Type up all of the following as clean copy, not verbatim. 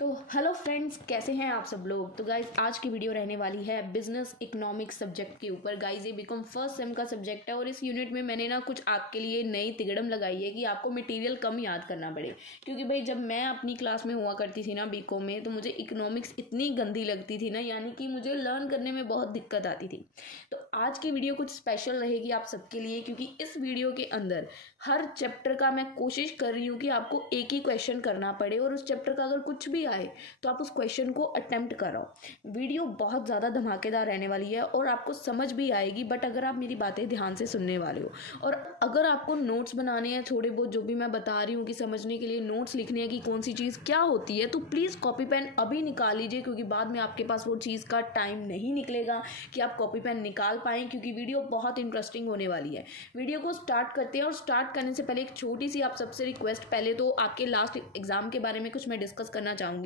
तो hello friends, कैसे हैं आप सब लोग। तो गाइज आज की वीडियो रहने वाली है बिजनेस इकोनॉमिक्स सब्जेक्ट के ऊपर। गाइज ये बीकॉम फर्स्ट सेम का सब्जेक्ट है और इस यूनिट में मैंने ना कुछ आपके लिए नई तिगड़म लगाई है कि आपको मटेरियल कम याद करना पड़े। क्योंकि भाई जब मैं अपनी क्लास में हुआ करती थी ना बीकॉम में, तो मुझे इकोनॉमिक्स इतनी गंदी लगती थी ना, यानी कि मुझे लर्न करने में बहुत दिक्कत आती थी। तो आज की वीडियो कुछ स्पेशल रहेगी आप सबके लिए, क्योंकि इस वीडियो के अंदर हर चैप्टर का मैं कोशिश कर रही हूँ कि आपको एक ही क्वेश्चन करना पड़े और उस चैप्टर का अगर कुछ भी आए तो आप उस क्वेश्चन को अटेम्प्ट करो। वीडियो बहुत ज़्यादा धमाकेदार रहने वाली है और आपको समझ भी आएगी, बट अगर आप मेरी बातें ध्यान से सुनने वाले हो। और अगर आपको नोट्स बनाने हैं थोड़े बहुत, जो भी मैं बता रही हूँ कि समझने के लिए नोट्स लिखने हैं कि कौन सी चीज़ क्या होती है, तो प्लीज़ कॉपी पेन अभी निकाल लीजिए, क्योंकि बाद में आपके पास वो चीज़ का टाइम नहीं निकलेगा कि आप कॉपी पेन निकाल पाएँ, क्योंकि वीडियो बहुत इंटरेस्टिंग होने वाली है। वीडियो को स्टार्ट करते हैं और स्टार्ट करने से पहले एक छोटी सी आप सबसे रिक्वेस्ट। पहले तो आपके लास्ट एग्जाम के बारे में कुछ मैं डिस्कस करना चाहूँगी।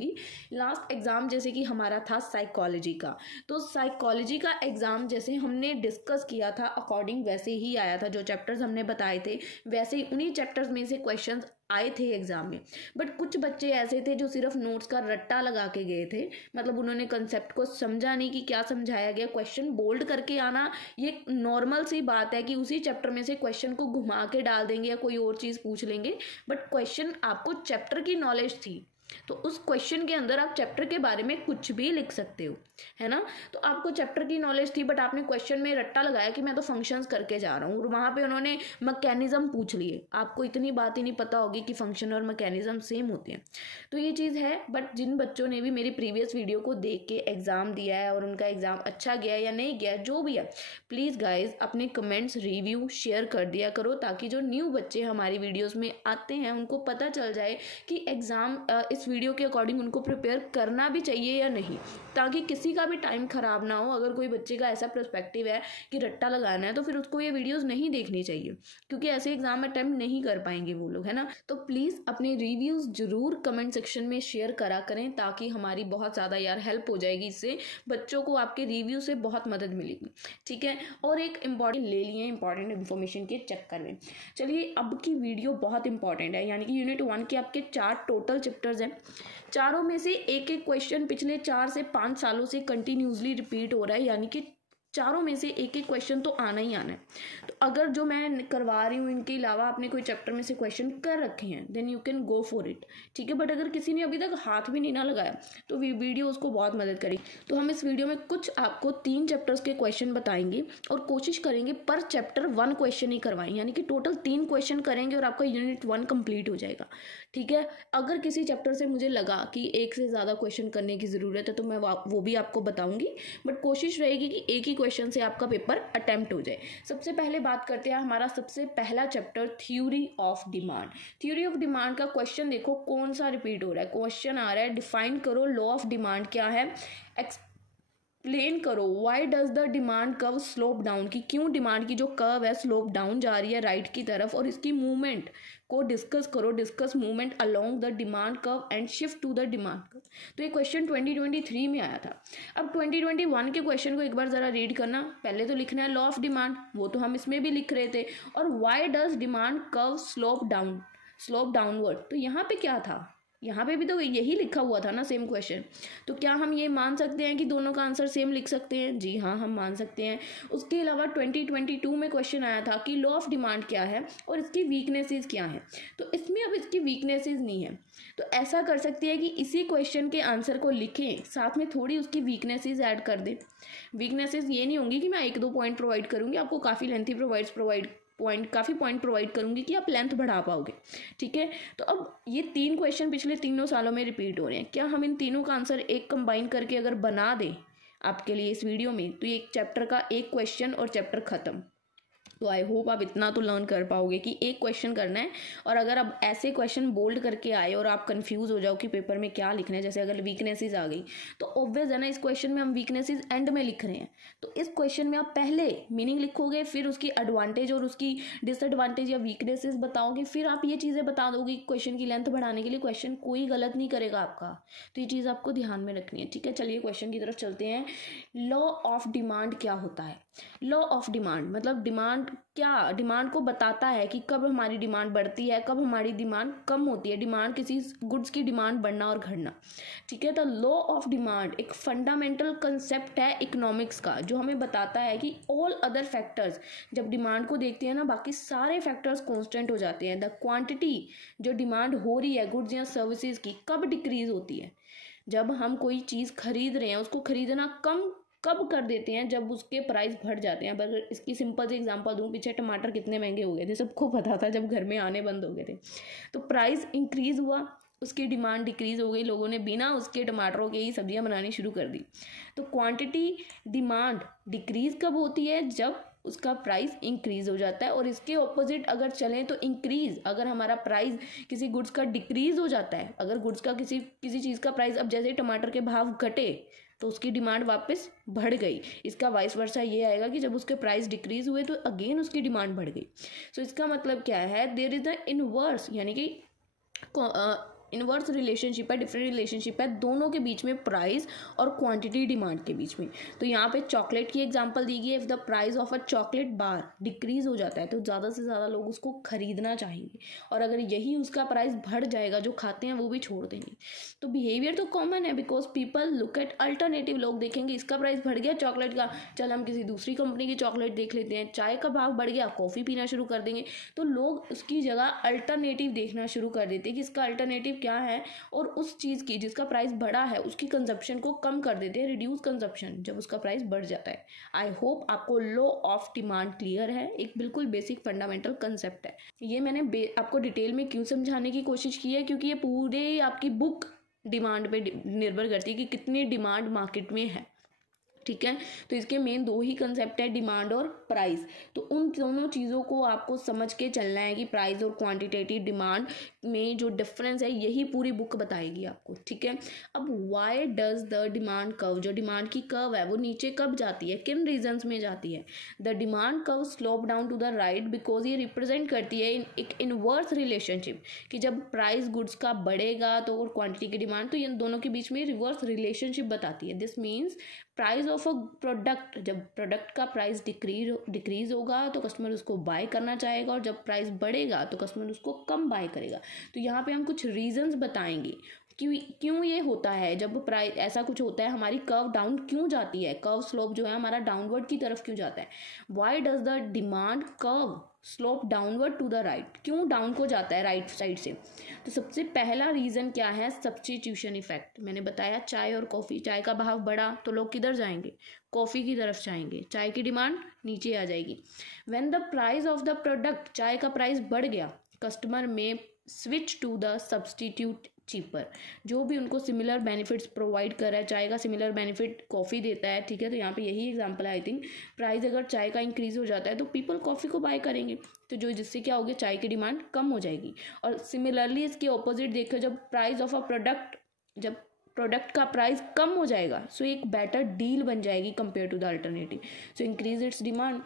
लास्ट एग्जाम जैसे कि हमारा था साइकोलॉजी का, तो साइकोलॉजी का एग्जाम जैसे हमने डिस्कस किया था अकॉर्डिंग वैसे ही आया था। जो चैप्टर्स हमने बताए थे वैसे ही उन्हीं चैप्टर्स में से क्वेश्चंस आए थे एग्जाम में। बट कुछ बच्चे ऐसे थे जो सिर्फ नोट्स का रट्टा लगा के गए थे, मतलब उन्होंने कंसेप्ट को समझा नहीं कि क्या समझाया गया। क्वेश्चन बोल्ड करके आना ये नॉर्मल सी बात है कि उसी चैप्टर में से क्वेश्चन को घुमा के डाल देंगे या कोई और चीज़ पूछ लेंगे, बट क्वेश्चन आपको चैप्टर की नॉलेज थी तो उस क्वेश्चन के अंदर आप चैप्टर के बारे में कुछ भी लिख सकते हो, है ना। तो आपको चैप्टर की नॉलेज थी, बट आपने क्वेश्चन में रट्टा लगाया कि मैं तो फंक्शंस करके जा रहा हूँ, और वहाँ पे उन्होंने मैकेनिज्म पूछ लिए। आपको इतनी बात ही नहीं पता होगी कि फंक्शन और मैकेनिज्म सेम होते हैं। तो ये चीज़ है। बट जिन बच्चों ने भी मेरी प्रीवियस वीडियो को देख के एग्ज़ाम दिया है और उनका एग्ज़ाम अच्छा गया या नहीं गया, जो भी है, प्लीज़ गाइज अपने कमेंट्स रिव्यू शेयर कर दिया करो, ताकि जो न्यू बच्चे हमारी वीडियोज़ में आते हैं उनको पता चल जाए कि एग्ज़ाम इस वीडियो के अकॉर्डिंग उनको प्रिपेयर करना भी चाहिए या नहीं, ताकि किसी का भी टाइम खराब ना हो। अगर कोई बच्चे का ऐसा पर्सपेक्टिव है कि रट्टा लगाना है तो फिर उसको ये वीडियोस नहीं देखनी चाहिए, क्योंकि ऐसे एग्जाम अटेम्प्ट नहीं कर पाएंगे वो लोग, है ना। तो प्लीज़ अपने रिव्यूज़ जरूर कमेंट सेक्शन में शेयर करा करें, ताकि हमारी बहुत ज़्यादा यार हेल्प हो जाएगी। इससे बच्चों को आपके रिव्यू से बहुत मदद मिलेगी, ठीक है। और एक इंपॉर्टेंट ले लिए इंपॉर्टेंट इन्फॉर्मेशन के चक्कर में। चलिए, अब की वीडियो बहुत इंपॉर्टेंट है, यानी कि यूनिट 1 के आपके 4 टोटल चैप्टर्स हैं। चारों में से एक एक क्वेश्चन पिछले 4 से 5 सालों से कंटिन्यूसली रिपीट हो रहा है, यानी कि चारों में से एक एक क्वेश्चन तो आना ही आना है। तो अगर जो मैं करवा रही हूँ इनके अलावा आपने कोई चैप्टर में से क्वेश्चन कर रखे हैं, then you can go for it, ठीक है। बट अगर किसी ने अभी तक हाथ भी नहीं ना लगाया तो वीडियो उसको बहुत मदद करेगी। तो हम इस वीडियो में कुछ आपको 3 चैप्टर्स के क्वेश्चन बताएंगे और कोशिश करेंगे पर चैप्टर 1 क्वेश्चन ही करवाएं, यानी कि टोटल 3 क्वेश्चन करेंगे और आपका यूनिट 1 कंप्लीट हो जाएगा, ठीक है। अगर किसी चैप्टर से मुझे लगा कि एक से ज़्यादा क्वेश्चन करने की ज़रूरत है तो मैं वो भी आपको बताऊंगी, बट कोशिश रहेगी कि एक ही क्वेश्चन से आपका पेपर अटेम्प्ट हो जाए। सबसे पहले बात करते हैं हमारा सबसे पहला chapter, theory of demand. Theory of demand का क्वेश्चन देखो कौन सा रिपीट हो रहा है। क्वेश्चन आ रहा है, डिफाइन करो लॉ ऑफ डिमांड क्या है, एक्सप्लेन करो why does the demand curve slope down, कि क्यों डिमांड की जो कर्व है स्लोप डाउन जा रही है राइट की तरफ, और इसकी मूवमेंट को डिस्कस करो, discuss movement along the demand curve and shift to the demand curve. तो ये क्वेश्चन 2023 में आया था। अब 2021 के क्वेश्चन को एक बार जरा रीड करना। पहले तो लिखना है लॉ ऑफ डिमांड, वो तो हम इसमें भी लिख रहे थे, और why does demand curve slope downward. तो यहाँ पे क्या था, यहाँ पे भी तो यही लिखा हुआ था ना, सेम क्वेश्चन। तो क्या हम ये मान सकते हैं कि दोनों का आंसर सेम लिख सकते हैं? जी हाँ, हम मान सकते हैं। उसके अलावा 2022 में क्वेश्चन आया था कि लॉ ऑफ डिमांड क्या है और इसकी वीकनेसेस क्या हैं। तो इसमें अब इसकी वीकनेसेस नहीं है, तो ऐसा कर सकते हैं कि इसी क्वेश्चन के आंसर को लिखें, साथ में थोड़ी उसकी वीकनेसेस ऐड कर दें। वीकनेसेस ये नहीं होंगी कि मैं 1-2 पॉइंट प्रोवाइड करूँगी, आपको काफ़ी लेंथी काफ़ी पॉइंट प्रोवाइड करूंगी कि आप लेंथ बढ़ा पाओगे, ठीक है। तो अब ये 3 क्वेश्चन पिछले 3 सालों में रिपीट हो रहे हैं। क्या हम इन तीनों का आंसर एक कंबाइन करके अगर बना दें आपके लिए इस वीडियो में, तो ये एक चैप्टर का एक क्वेश्चन और चैप्टर खत्म। तो आई होप आप इतना तो लर्न कर पाओगे कि एक क्वेश्चन करना है, और अगर अब ऐसे क्वेश्चन बोल्ड करके आए और आप कंफ्यूज हो जाओ कि पेपर में क्या लिखना है, जैसे अगर वीकनेसेस आ गई तो ऑब्वियस है ना, इस क्वेश्चन में हम वीकनेसेस एंड में लिख रहे हैं, तो इस क्वेश्चन में आप पहले मीनिंग लिखोगे, फिर उसकी एडवांटेज और उसकी डिसएडवांटेज या वीकनेसेस बताओगे, फिर आप ये चीज़ें बता दोगे क्वेश्चन की लेंथ बढ़ाने के लिए। क्वेश्चन कोई गलत नहीं करेगा आपका, तो ये चीज़ आपको ध्यान में रखनी है, ठीक है। चलिए क्वेश्चन की तरफ चलते हैं। लॉ ऑफ डिमांड क्या होता है? लॉ ऑफ डिमांड मतलब डिमांड डिमांड को बताता है कि कब हमारी डिमांड बढ़ती है, कब हमारी डिमांड कम होती है। डिमांड किसी गुड्स की डिमांड बढ़ना और घटना, ठीक है। द लॉ ऑफ डिमांड एक फंडामेंटल कंसेप्ट है इकोनॉमिक्स का, जो हमें बताता है कि ऑल अदर फैक्टर्स, जब डिमांड को देखते हैं ना, बाकी सारे फैक्टर्स कांस्टेंट हो जाते हैं। द क्वांटिटी जो डिमांड हो रही है गुड्स या सर्विसेज की, कब डिक्रीज होती है? जब हम कोई चीज़ खरीद रहे हैं, उसको खरीदना कम कब कर देते हैं? जब उसके प्राइस बढ़ जाते हैं। अगर इसकी सिंपल सी एग्जांपल दूं, पीछे टमाटर कितने महंगे हो गए थे, सबको पता था जब घर में आने बंद हो गए थे। तो प्राइस इंक्रीज हुआ, उसकी डिमांड डिक्रीज हो गई, लोगों ने बिना उसके टमाटरों के ही सब्जियां बनानी शुरू कर दी। तो क्वांटिटी डिमांड डिक्रीज कब होती है? जब उसका प्राइस इंक्रीज हो जाता है। और इसके ऑपोजिट अगर चलें तो इंक्रीज, अगर हमारा प्राइस किसी गुड्स का डिक्रीज हो जाता है, अगर गुड्स का किसी चीज़ का प्राइस, अब जैसे टमाटर के भाव घटे तो उसकी डिमांड वापस बढ़ गई। इसका वाइस वर्सा ये आएगा कि जब उसके प्राइस डिक्रीज हुए तो अगेन उसकी डिमांड बढ़ गई। सो इसका मतलब क्या है? देयर इज द इनवर्स, यानी कि इनवर्स रिलेशनशिप है, डिफरेंट रिलेशनशिप है दोनों के बीच में, प्राइस और क्वांटिटी डिमांड के बीच में। तो यहाँ पे चॉकलेट की एग्जांपल दी गई है। If the price of a chocolate bar decrease हो जाता है तो ज़्यादा से ज़्यादा लोग उसको खरीदना चाहेंगे, और अगर यही उसका प्राइस बढ़ जाएगा, जो खाते हैं वो भी छोड़ देंगे। तो बिहेवियर तो कॉमन है, because people look at alternative. लोग देखेंगे इसका प्राइस बढ़ गया चॉकलेट का, चल हम किसी दूसरी कंपनी की चॉकलेट देख लेते हैं। चाय का भाव बढ़ गया, कॉफ़ी पीना शुरू कर देंगे। तो लोग उसकी जगह अल्टरनेटिव देखना शुरू कर देते हैं कि इसका अल्टरनेटिव क्या है, और उस चीज़ की जिसका प्राइस बढ़ा है उसकी कंजप्शन को कम कर देते हैं, रिड्यूस कंजप्शन, जब उसका प्राइस बढ़ जाता है। आई होप आपको लॉ ऑफ डिमांड क्लियर है, एक बिल्कुल बेसिक फंडामेंटल कंसेप्ट है। ये मैंने आपको डिटेल में क्यों समझाने की कोशिश की है, क्योंकि ये पूरे आपकी बुक डिमांड पे निर्भर करती है कि कितनी डिमांड मार्केट में है, ठीक है। तो इसके मेन दो ही कंसेप्ट है, डिमांड और प्राइस। तो उन दोनों चीज़ों को आपको समझ के चलना है कि प्राइस और क्वांटिटेटिव डिमांड में जो डिफरेंस है, यही पूरी बुक बताएगी आपको, ठीक है। अब Y does the demand curve, जो डिमांड की कर्व है वो नीचे कब जाती है, किन रीजंस में जाती है? The demand curve slope down to the right, because ये रिप्रेजेंट करती है एक इनवर्स रिलेशनशिप, कि जब प्राइस गुड्स का बढ़ेगा तो और क्वांटिटी की डिमांड, तो इन दोनों के बीच में रिवर्स रिलेशनशिप बताती है। This means price of a product, जब प्रोडक्ट का प्राइस डिक्रीज होगा तो कस्टमर उसको बाय करना चाहेगा, और जब प्राइस बढ़ेगा तो कस्टमर उसको कम बाय करेगा। तो यहाँ पे हम कुछ रीजंस बताएंगे क्यों ये होता है, जब प्राइस ऐसा कुछ होता है, हमारी कर्व डाउन क्यों जाती है, कर्व स्लोप जो है हमारा डाउनवर्ड की तरफ क्यों जाता है। Why does the demand curve slope downward to the right, क्यों डाउन को जाता है राइट साइड से? तो सबसे पहला रीज़न क्या है? Substitution effect. मैंने बताया चाय और कॉफ़ी, चाय का भाव बढ़ा तो लोग किधर जाएंगे? कॉफ़ी की तरफ जाएंगे, चाय की डिमांड नीचे आ जाएगी। When the price of the product, चाय का प्राइस बढ़ गया, customer may switch to the substitute cheaper, जो भी उनको सिमिलर बेनिफिट्स प्रोवाइड कर रहा है। चाय का सिमिलर बेनिफिट कॉफ़ी देता है, ठीक है। तो यहाँ पे यही एग्जांपल है। आई थिंक प्राइस अगर चाय का इंक्रीज हो जाता है तो पीपल कॉफ़ी को बाय करेंगे, तो जो जिससे क्या होगी, चाय की डिमांड कम हो जाएगी। और सिमिलरली इसके ऑपोजिट देखो, जब प्राइस ऑफ अ प्रोडक्ट, जब प्रोडक्ट का प्राइस कम हो जाएगा, सो एक बेटर डील बन जाएगी compare to the alternative, so increase its demand.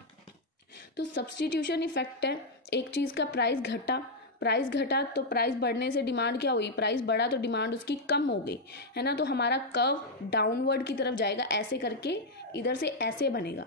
तो सब्स्टिट्यूशन इफेक्ट है, एक चीज़ का प्राइस घटा तो प्राइस बढ़ने से डिमांड क्या हुई, प्राइस बढ़ा तो डिमांड उसकी कम हो गई, है ना। तो हमारा कर्व डाउनवर्ड की तरफ जाएगा, ऐसे करके इधर से ऐसे बनेगा,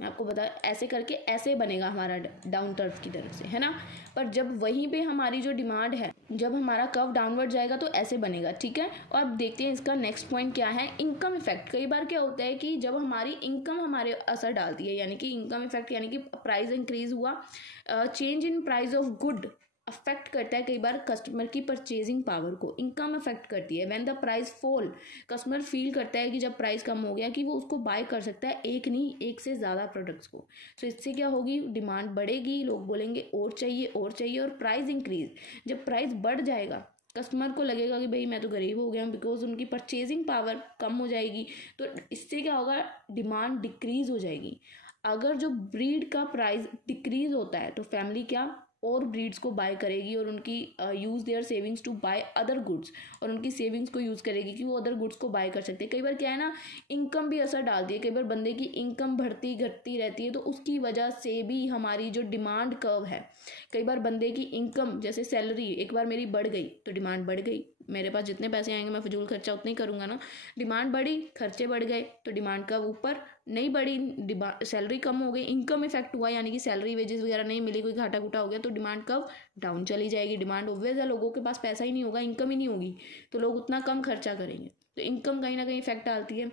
मैं आपको बता, ऐसे करके ऐसे बनेगा हमारा डाउन टर्फ की तरफ से, है ना। पर जब वहीं पे हमारी जो डिमांड है, जब हमारा कर्व डाउनवर्ड जाएगा तो ऐसे बनेगा, ठीक है। और अब देखते हैं इसका नेक्स्ट पॉइंट क्या है, इनकम इफेक्ट। कई बार क्या होता है कि जब हमारी इनकम हमारे असर डालती है, यानी कि इनकम इफेक्ट, यानी कि प्राइस इंक्रीज हुआ, change in price of good affect करता है कई बार कस्टमर की परचेजिंग पावर को, इनकम अफेक्ट करती है। When the price fall, customer feel करता है कि जब प्राइस कम हो गया कि वो उसको बाय कर सकता है, एक नहीं एक से ज़्यादा प्रोडक्ट्स को। तो इससे क्या होगी, डिमांड बढ़ेगी, लोग बोलेंगे और चाहिए और चाहिए, और प्राइस इंक्रीज, जब प्राइस बढ़ जाएगा कस्टमर को लगेगा कि भाई मैं तो गरीब हो गया हूँ, बिकॉज उनकी परचेजिंग पावर कम हो जाएगी। तो इससे क्या होगा, डिमांड डिक्रीज हो जाएगी। अगर जो ब्रीड का प्राइस डिक्रीज होता है तो फैमिली क्या और ब्रीड्स को बाय करेगी, और उनकी use their savings to buy other goods, और उनकी सेविंग्स को यूज़ करेगी कि वो अदर गुड्स को बाय कर सकते हैं। कई बार क्या है ना, इनकम भी असर डालती है, कई बार बंदे की इनकम बढ़ती घटती रहती है, तो उसकी वजह से भी हमारी जो डिमांड कर्व है, कई बार बंदे की इनकम, जैसे सैलरी एक बार मेरी बढ़ गई तो डिमांड बढ़ गई, मेरे पास जितने पैसे आएंगे मैं फजूल खर्चा उतना ही करूँगा ना। डिमांड बढ़ी, खर्चे बढ़ गए, तो डिमांड कब ऊपर, नहीं बढ़ी, सैलरी कम हो गई, इनकम इफेक्ट हुआ, यानी कि सैलरी वेजेस वगैरह नहीं मिली, कोई घाटा घूटा हो गया, तो डिमांड कब डाउन चली जाएगी। डिमांड ऑब्वियस है, लोगों के पास पैसा ही नहीं होगा, इनकम ही नहीं होगी, तो लोग उतना कम खर्चा करेंगे, तो इनकम कहीं ना कहीं इफेक्ट डालती है।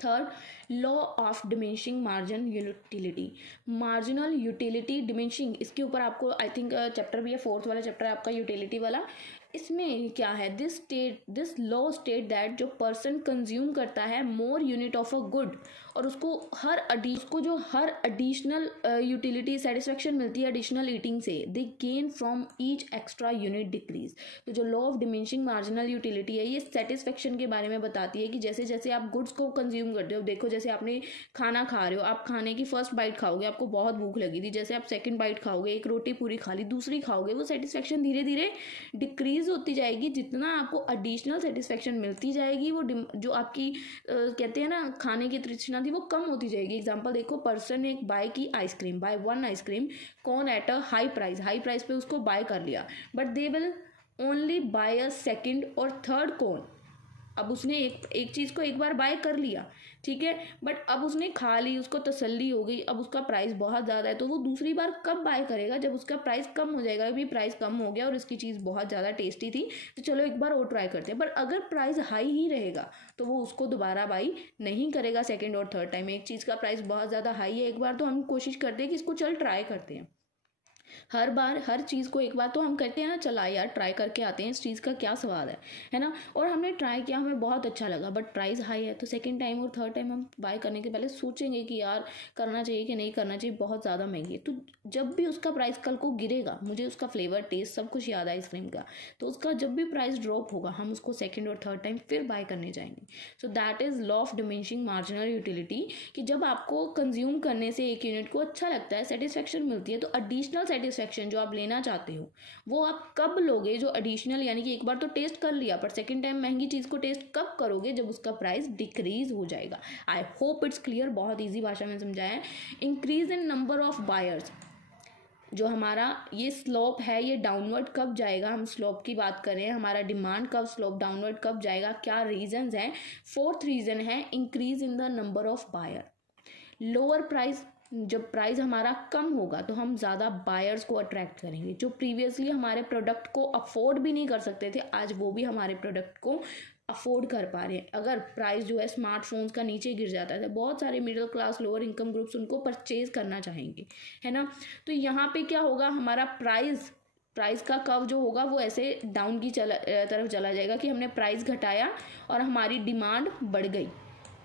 Third, law of diminishing margin utility, marginal utility diminishing, इसके ऊपर आपको आई थिंक चैप्टर भी है, 4th वाला चैप्टर है आपका यूटिलिटी वाला। इसमें क्या है, दिस लॉ स्टेट दैट जो पर्सन कंज्यूम करता है मोर यूनिट ऑफ अ गुड, और उसको जो हर एडिशनल यूटिलिटी सेटिस्फेक्शन मिलती है एडिशनल ईटिंग से, दे gain from each extra unit decrease. तो जो law of diminishing marginal utility है, ये सेटिस्फेक्शन के बारे में बताती है कि जैसे जैसे आप गुड्स को कंज्यूम करते हो, देखो जैसे आपने खाना खा रहे हो, आप खाने की फर्स्ट बाइट खाओगे, आपको बहुत भूख लगी थी, जैसे आप सेकंड बाइट खाओगे, एक रोटी पूरी खा ली, दूसरी खाओगे, वो सेटिस्फेक्शन धीरे धीरे डिक्रीज होती जाएगी। जितना आपको एडिशनल सेटिस्फेक्शन मिलती जाएगी, वो जो आपकी कहते हैं ना खाने की तृष्णा थी, वो कम होती जाएगी। एग्जांपल देखो, पर्सन ने एक बाय की आइसक्रीम, बाय वन आइसक्रीम कौन एट अ हाई प्राइस पे उसको बाय कर लिया, but they will only by a second और थर्ड कौन। अब उसने एक चीज़ को एक बार बाय कर लिया, ठीक है, बट अब उसने खा ली, उसको तसल्ली हो गई, अब उसका प्राइस बहुत ज़्यादा है, तो वो दूसरी बार कब बाय करेगा, जब उसका प्राइस कम हो जाएगा। अभी प्राइस कम हो गया और इसकी चीज़ बहुत ज़्यादा टेस्टी थी, तो चलो एक बार और ट्राई करते हैं। पर अगर प्राइस हाई ही रहेगा तो वो उसको दोबारा बाई नहीं करेगा सेकेंड और थर्ड टाइम। एक चीज़ का प्राइस बहुत ज़्यादा हाई है, एक बार तो हम कोशिश करते हैं कि इसको चल ट्राई करते हैं। हर बार हर चीज़ को एक बार तो हम कहते हैं ना, चला यार ट्राई करके आते हैं, इस चीज़ का क्या स्वाद है ना। और हमने ट्राई किया, हमें बहुत अच्छा लगा, बट प्राइस हाई है, तो सेकंड टाइम और थर्ड टाइम हम बाय करने के पहले सोचेंगे कि यार करना चाहिए कि नहीं करना चाहिए, बहुत ज़्यादा महंगी है। तो जब भी उसका प्राइस कल को गिरेगा, मुझे उसका फ्लेवर टेस्ट सब कुछ याद है आइसक्रीम का, तो उसका जब भी प्राइस ड्रॉप होगा, हम उसको सेकेंड और थर्ड टाइम फिर बाय करने जाएंगे। So that is law of diminishing marginal utility, कि जब आपको कंज्यूम करने से एक यूनिट को अच्छा लगता है, सेटिस्फेक्शन मिलती है, तो एडिशनल सेटिस्फेक्शन जो आप लेना चाहते हो वो आप कब लोगे, जो एडिशनल, यानी कि एक बार तो टेस्ट कर लिया, पर सेकंड टाइम महंगी चीज़ को टेस्ट कब करोगे, जब उसका प्राइस डिक्रीज हो जाएगा। आई होप इट्स क्लियर, बहुत ईजी भाषा में समझाया है। Increase in number of buyers, जो हमारा ये स्लोप है, ये डाउनवर्ड कब जाएगा, हम स्लोप की बात करें, हमारा डिमांड कब स्लोप डाउनवर्ड कब जाएगा, क्या रीजंस हैं। 4th रीजन है increase in the number of buyer. Lower price, जब प्राइस हमारा कम होगा तो हम ज़्यादा बायर्स को अट्रैक्ट करेंगे, जो प्रीवियसली हमारे प्रोडक्ट को अफोर्ड भी नहीं कर सकते थे, आज वो भी हमारे प्रोडक्ट को अफोर्ड कर पा रहे हैं। अगर प्राइस जो है स्मार्टफोन्स का नीचे गिर जाता है, बहुत सारे middle class lower income groups उनको परचेज करना चाहेंगे, है ना। तो यहाँ पे क्या होगा, हमारा प्राइस का कर्व जो होगा वो ऐसे डाउन की तरफ चला जाएगा, कि हमने प्राइस घटाया और हमारी डिमांड बढ़ गई,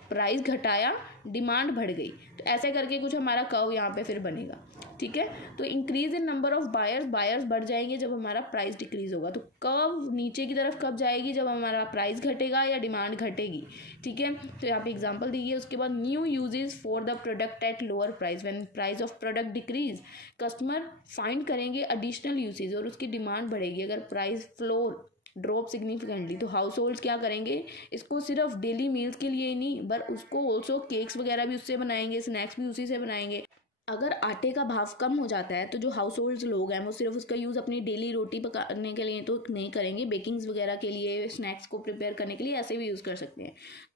प्राइस घटाया डिमांड बढ़ गई, तो ऐसे करके कुछ हमारा कर्व यहाँ पे फिर बनेगा, ठीक है। तो increase in number of buyers बढ़ जाएंगे जब हमारा प्राइस डिक्रीज होगा, तो कर्व नीचे की तरफ कब जाएगी, जब हमारा प्राइस घटेगा या डिमांड घटेगी, ठीक है। तो यहाँ पे एग्जांपल दी है। उसके बाद new uses for the product at lower price, when price of product decrease, customer find करेंगे एडिशनल यूसेज और उसकी डिमांड बढ़ेगी। अगर प्राइस फ्लोर ड्रॉप सिग्निफिकेंटली, तो हाउस होल्ड्स क्या करेंगे, इसको सिर्फ डेली मील्स के लिए ही नहीं, पर उसको ऑल्सो केक्स वगैरह भी उससे बनाएंगे, स्नैक्स भी उसी से बनाएंगे। अगर आटे का भाव कम हो जाता है, तो जो हाउस होल्ड्स लोग हैं वो सिर्फ उसका यूज़ अपनी डेली रोटी पकाने के लिए तो नहीं करेंगे, बेकिंग्स वगैरह के लिए, स्नैक्स को प्रिपेयर करने के लिए ऐसे भी यूज़ कर सकते हैं।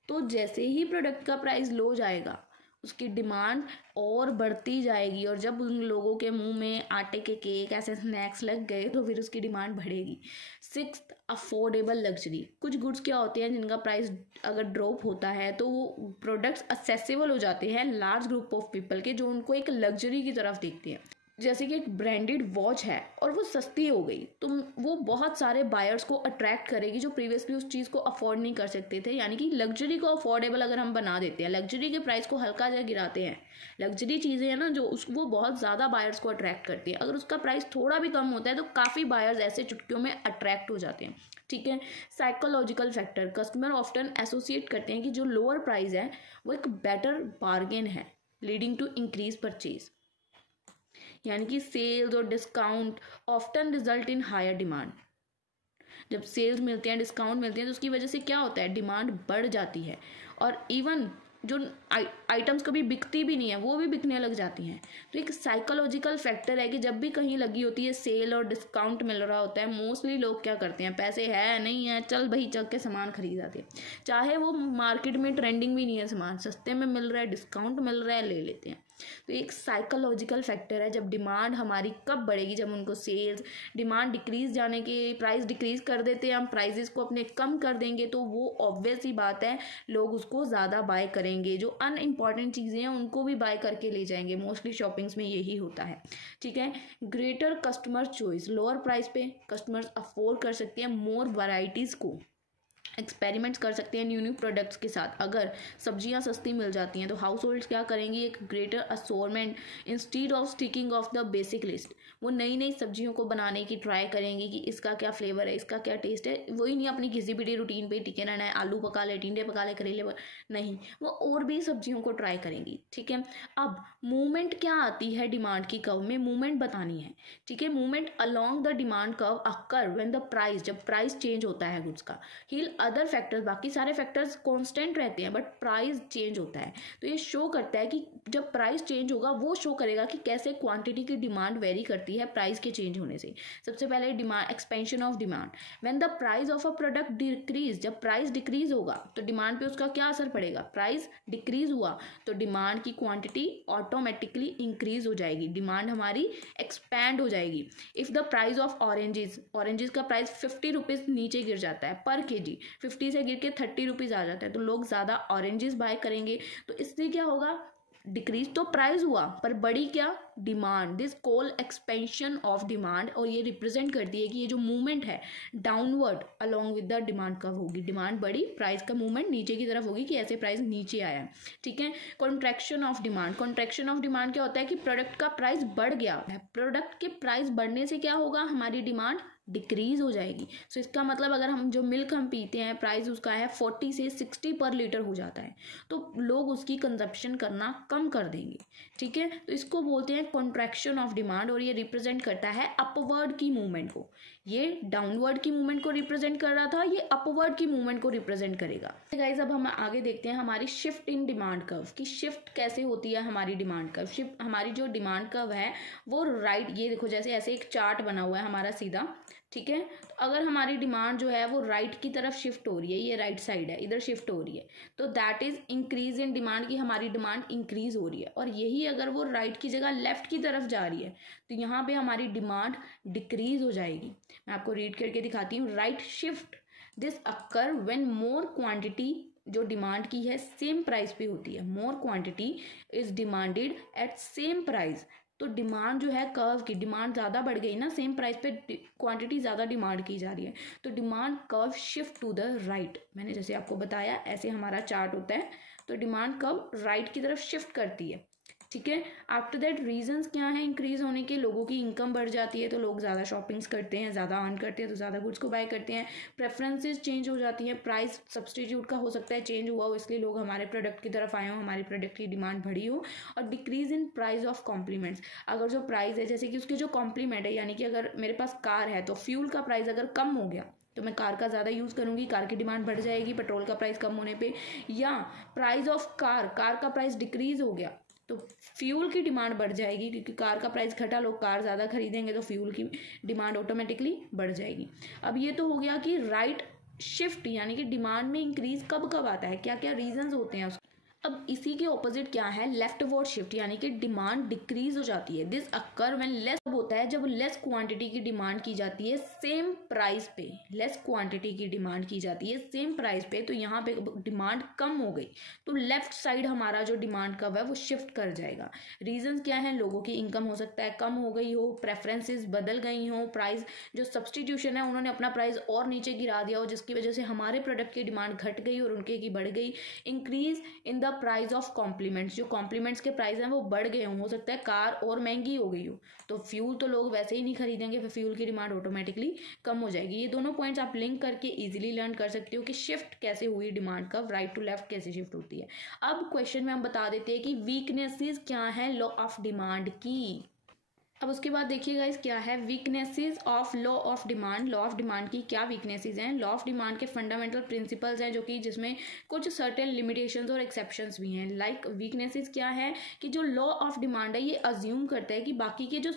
तो जैसे ही प्रोडक्ट का प्राइस लो जाएगा, उसकी डिमांड और बढ़ती जाएगी, और जब उन लोगों के मुंह में आटे के केक ऐसे स्नैक्स लग गए, तो फिर उसकी डिमांड बढ़ेगी। 6th, affordable luxury. कुछ गुड्स क्या होते हैं जिनका प्राइस अगर ड्रॉप होता है तो वो प्रोडक्ट्स असेसिबल हो जाते हैं लार्ज ग्रुप ऑफ पीपल के, जो उनको एक लग्जरी की तरफ देखते हैं। जैसे कि एक ब्रांडेड वॉच है और वो सस्ती हो गई, तो वो बहुत सारे बायर्स को अट्रैक्ट करेगी जो प्रीवियसली उस चीज़ को अफोर्ड नहीं कर सकते थे। यानी कि लग्जरी को अफोर्डेबल अगर हम बना देते हैं, लग्जरी के प्राइस को हल्का जा गिराते हैं, लग्जरी चीज़ें हैं ना जो वो बहुत ज़्यादा बायर्स को अट्रैक्ट करती है। अगर उसका प्राइस थोड़ा भी कम होता है तो काफ़ी बायर्स ऐसे चुटकियों में अट्रैक्ट हो जाते हैं, ठीक है। Psychological factor, customer often associate करते हैं कि जो लोअर प्राइस है वो एक बेटर बार्गेन है, लीडिंग टू इंक्रीज परचेज। यानी कि सेल्स और discount often result in higher demand. जब सेल्स मिलते हैं, डिस्काउंट मिलते हैं, तो उसकी वजह से क्या होता है, डिमांड बढ़ जाती है। और इवन जो आइटम्स कभी बिकती भी नहीं है वो भी बिकने लग जाती हैं। तो एक साइकोलॉजिकल फैक्टर है कि जब भी कहीं लगी होती है सेल और डिस्काउंट मिल रहा होता है, मोस्टली लोग क्या करते हैं, पैसे है नहीं है चल भाई चल के सामान खरीद आते हैं, चाहे वो मार्केट में ट्रेंडिंग भी नहीं है, सामान सस्ते में मिल रहा है, डिस्काउंट मिल रहा है, ले लेते हैं। तो एक साइकोलॉजिकल फैक्टर है, जब डिमांड हमारी कब बढ़ेगी, जब उनको सेल्स डिमांड डिक्रीज जाने के प्राइस डिक्रीज कर देते हैं, हम प्राइजेस को अपने कम कर देंगे, तो वो ऑब्वियस ही बात है लोग उसको ज़्यादा बाय करेंगे, जो अनइम्पॉर्टेंट चीज़ें हैं उनको भी बाय करके ले जाएंगे। मोस्टली शॉपिंग्स में यही होता है, ठीक है। Greater customer choice, lower price पे कस्टमर्स अफोर्ड कर सकते हैं मोर वैरायटीज़ को, एक्सपेरिमेंट्स कर सकते हैं न्यू प्रोडक्ट्स के साथ। अगर सब्जियां सस्ती मिल जाती हैं तो हाउस होल्ड्स क्या करेंगी, एक greater assortment instead of sticking of the basic list, वो नई नई सब्जियों को बनाने की ट्राई करेंगी कि इसका क्या फ्लेवर है, इसका क्या टेस्ट है। वही नहीं अपनी घिसी पिटी रूटीन पे टिके रहना है, आलू पका ले, टिंडे पका ले, करेले नहीं, वो और भी सब्जियों को ट्राई करेंगी, ठीक है। अब मूवमेंट क्या आती है डिमांड की कर्व में, मूवमेंट बतानी है, ठीक है। Movement along the demand curve occur when the price, जब प्राइस चेंज होता है गुड्स का। हील अदर फैक्टर्स, बाकी सारे फैक्टर्स कांस्टेंट रहते हैं बट प्राइस चेंज होता है। तो ये शो करता है कि जब प्राइस चेंज होगा वो शो करेगा कि कैसे क्वांटिटी की डिमांड वेरी करती है प्राइस के चेंज होने से। सबसे पहले demand, expansion of demand, when the price of a product decrease, जब प्राइस डिक्रीज होगा तो डिमांड पे उसका क्या असर पड़ेगा, प्राइस डिक्रीज हुआ तो डिमांड की क्वांटिटी ऑटोमेटिकली इंक्रीज हो जाएगी, डिमांड हमारी एक्सपैंड हो जाएगी। If the price of oranges का प्राइस 50 रुपीज नीचे गिर जाता है पर केजी, 50 से गिर के 30 रुपीज आ जाता है, तो लोग ज्यादा ऑरेंजेस बाय करेंगे, तो इससे क्या होगा, डिक्रीज तो प्राइस हुआ पर बड़ी क्या, demand. This call expansion of demand, और ये रिप्रेजेंट करती है कि ये जो मूवमेंट है downward along with the demand कब होगी, डिमांड बढ़ी प्राइस का मूवमेंट नीचे की तरफ होगी कि ऐसे प्राइस नीचे आया, ठीक है। Contraction of demand, contraction of demand क्या होता है कि प्रोडक्ट का प्राइस बढ़ गया, प्रोडक्ट के प्राइस बढ़ने से क्या होगा, हमारी डिमांड डिक्रीज हो जाएगी। सो इसका मतलब अगर हम जो मिल्क हम पीते हैं प्राइस उसका है 40 से 60 पर लीटर हो जाता है, तो लोग उसकी कंजप्शन करना कम कर देंगे, ठीक है। तो इसको बोलते हैं कॉन्ट्रैक्शन ऑफ डिमांड, और ये रिप्रेजेंट करता है अपवर्ड की मूवमेंट को। ये डाउनवर्ड की मूवमेंट को रिप्रेजेंट कर रहा था, ये अपवर्ड की मूवमेंट को रिप्रेजेंट करेगा। गाइस अब हम आगे देखते हैं हमारी शिफ्ट इन डिमांड कर्व की शिफ्ट कैसे होती है। हमारी डिमांड कर्व शिफ्ट, हमारी जो डिमांड कर्व है वो राइट, ये देखो जैसे ऐसे एक चार्ट बना हुआ है हमारा सीधा, ठीक है। तो अगर हमारी डिमांड जो है वो राइट की तरफ शिफ्ट हो रही है, ये राइट साइड है, इधर शिफ्ट हो रही है, तो that is increase in demand, की हमारी डिमांड इंक्रीज हो रही है। और यही अगर वो राइट की जगह लेफ्ट की तरफ जा रही है तो यहाँ पे हमारी डिमांड डिक्रीज हो जाएगी। मैं आपको रीड करके दिखाती हूँ। Right shift this occur when more quantity, जो डिमांड की है सेम प्राइस पे होती है, more quantity is demanded at same price. तो डिमांड जो है कर्व की, डिमांड ज़्यादा बढ़ गई ना, सेम प्राइस पे क्वांटिटी ज़्यादा डिमांड की जा रही है, तो demand curve shift to the right. मैंने जैसे आपको बताया ऐसे हमारा चार्ट होता है, तो डिमांड कर्व राइट की तरफ शिफ्ट करती है, ठीक है। आफ्टर दैट रीजंस क्या है इंक्रीज होने के, लोगों की इनकम बढ़ जाती है तो लोग ज़्यादा शॉपिंग्स करते हैं, ज़्यादा अर्न करते हैं तो ज़्यादा गुड्स को बाय करते हैं, प्रेफरेंसेस चेंज हो जाती हैं, प्राइस सब्सटीट्यूट का हो सकता है चेंज हुआ हो इसलिए लोग हमारे प्रोडक्ट की तरफ आए हो, हमारे प्रोडक्ट की डिमांड बढ़ी हो। और decrease in price of complements, अगर जो प्राइस है जैसे कि उसके जो कॉम्प्लीमेंट है, यानी कि अगर मेरे पास कार है तो फ्यूल का प्राइस अगर कम हो गया तो मैं कार का ज़्यादा यूज़ करूँगी, कार की डिमांड बढ़ जाएगी पेट्रोल का प्राइस कम होने पे। या प्राइस ऑफ कार का प्राइस डिक्रीज हो गया तो फ्यूल की डिमांड बढ़ जाएगी, क्योंकि कार का प्राइस घटा, लोग कार ज़्यादा खरीदेंगे तो फ्यूल की डिमांड ऑटोमेटिकली बढ़ जाएगी। अब ये तो हो गया कि राइट शिफ्ट, यानी कि डिमांड में इंक्रीज कब कब आता है, क्या क्या रीजंस होते हैं उसके। अब इसी के ऑपोजिट क्या है, लेफ्टवर्ड शिफ्ट, यानी कि डिमांड डिक्रीज हो जाती है। दिस अकर व्हेन लेस होता है, जब लेस क्वांटिटी की डिमांड की जाती है सेम प्राइस पे, लेस क्वांटिटी की डिमांड की जाती है सेम प्राइस पे, तो यहाँ पे डिमांड कम हो गई तो लेफ्ट साइड हमारा जो डिमांड कर्व है वो शिफ्ट कर जाएगा। रीजंस क्या है, लोगों की इनकम हो सकता है कम हो गई हो, प्रेफरेंसेस बदल गई हो, प्राइस जो सब्सटीट्यूशन है उन्होंने अपना प्राइस और नीचे गिरा दिया हो जिसकी वजह से हमारे प्रोडक्ट की डिमांड घट गई और उनके की बढ़ गई। Increase in the price of complements, जो कॉम्प्लीमेंट्स के प्राइस हैं वो बढ़ गए हो सकता है कार और महंगी हो गई हो, तो फ्यूल तो लोग वैसे ही नहीं खरीदेंगे, फिर फ्यूल की डिमांड ऑटोमेटिकली कम हो जाएगी। ये दोनों पॉइंट्स आप लिंक करके इजीली लर्न कर सकते हो कि शिफ्ट कैसे हुई demand curve, right to left कैसे शिफ्ट होती है। अब क्वेश्चन में हम बता देते हैं कि वीकनेसेस क्या है लॉ ऑफ डिमांड की। अब उसके बाद देखिए गाइस क्या है weaknesses of law of demand. Law of demand की क्या वीकनेसेस हैं? लॉ ऑफ डिमांड के फंडामेंटल प्रिंसिपल्स हैं जो कि जिसमें कुछ सर्टेन लिमिटेशंस और एक्सेप्शंस भी हैं। लाइक वीकनेसेस क्या है कि जो लॉ ऑफ डिमांड है ये अज्यूम करता है कि बाकी के जो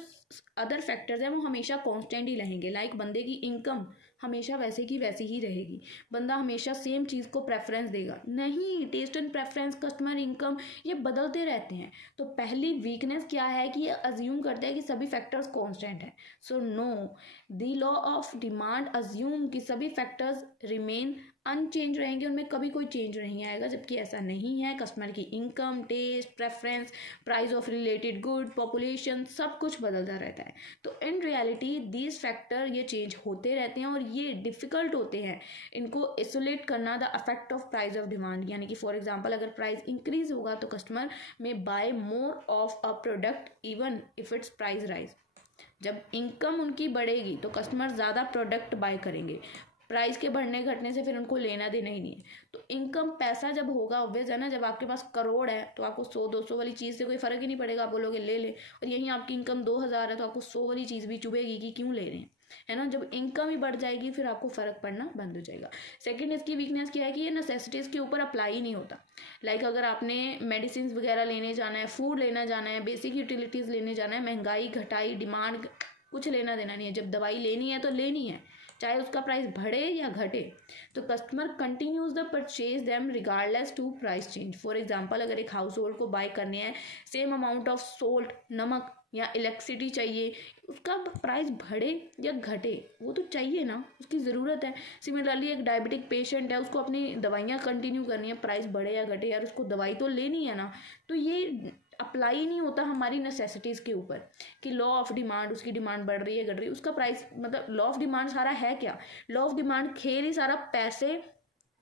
अदर फैक्टर्स हैं वो हमेशा कांस्टेंट ही रहेंगे। लाइक बंदे की इनकम हमेशा वैसे की वैसी ही रहेगी, बंदा हमेशा सेम चीज़ को प्रेफरेंस देगा। नहीं, taste and preference, customer income ये बदलते रहते हैं। तो पहली वीकनेस क्या है कि ये अज्यूम करता है कि सभी फैक्टर्स कांस्टेंट हैं। So no, the law of demand assume कि सभी फैक्टर्स रिमेन अनचेंज रहेंगे, उनमें कभी कोई चेंज नहीं आएगा, जबकि ऐसा नहीं है। कस्टमर की income, taste, preference, price of related good, population, सब कुछ बदलता रहता है। तो इन रियलिटी दीज फैक्टर ये चेंज होते रहते हैं और ये डिफ़िकल्ट होते हैं इनको आइसोलेट करना the affect of price of demand. यानी कि फॉर एग्जांपल अगर प्राइस इंक्रीज होगा तो customer may buy more of a product even if its price rise. जब इनकम उनकी बढ़ेगी तो कस्टमर ज़्यादा प्रोडक्ट बाय करेंगे, प्राइस के बढ़ने घटने से फिर उनको लेना देना ही नहीं है। तो इनकम पैसा जब होगा, ऑब्वियस है ना, जब आपके पास करोड़ है तो आपको 100-200 वाली चीज़ से कोई फ़र्क ही नहीं पड़ेगा, आप बोलोगे ले ले। और यहीं आपकी इनकम 2000 है तो आपको 100 वाली चीज़ भी चुभेगी कि क्यों ले रहे हैं, है ना। जब इनकम ही बढ़ जाएगी फिर आपको फ़र्क पड़ना बंद हो जाएगा। सेकंड इसकी वीकनेस क्या है कि ये नेसेसिटीज़ के ऊपर अप्लाई ही नहीं होता। लाइक अगर आपने मेडिसिन वगैरह लेने जाना है, फूड लेना जाना है, बेसिक यूटिलिटीज़ लेने जाना है, महंगाई घटाई डिमांड कुछ लेना देना नहीं है। जब दवाई लेनी है तो लेनी है, चाहे उसका प्राइस बढ़े या घटे। तो customer continues the purchase them regardless to price change. For example अगर एक हाउस होल्ड को बाय करने हैं सेम अमाउंट ऑफ सोल्ट, नमक या इलेक्ट्रिसिटी चाहिए, उसका प्राइस बढ़े या घटे वो तो चाहिए ना, उसकी ज़रूरत है। सिमिलरली एक डायबिटिक पेशेंट है, उसको अपनी दवाइयाँ कंटिन्यू करनी है, प्राइस बढ़े या घटे यार उसको दवाई तो लेनी है ना। तो ये अप्लाई नहीं होता हमारी नेसेसिटीज़ के ऊपर कि लॉ ऑफ डिमांड, उसकी डिमांड बढ़ रही है घट रही है, उसका प्राइस, मतलब लॉ ऑफ डिमांड सारा है क्या? लॉ ऑफ डिमांड खेल ही सारा पैसे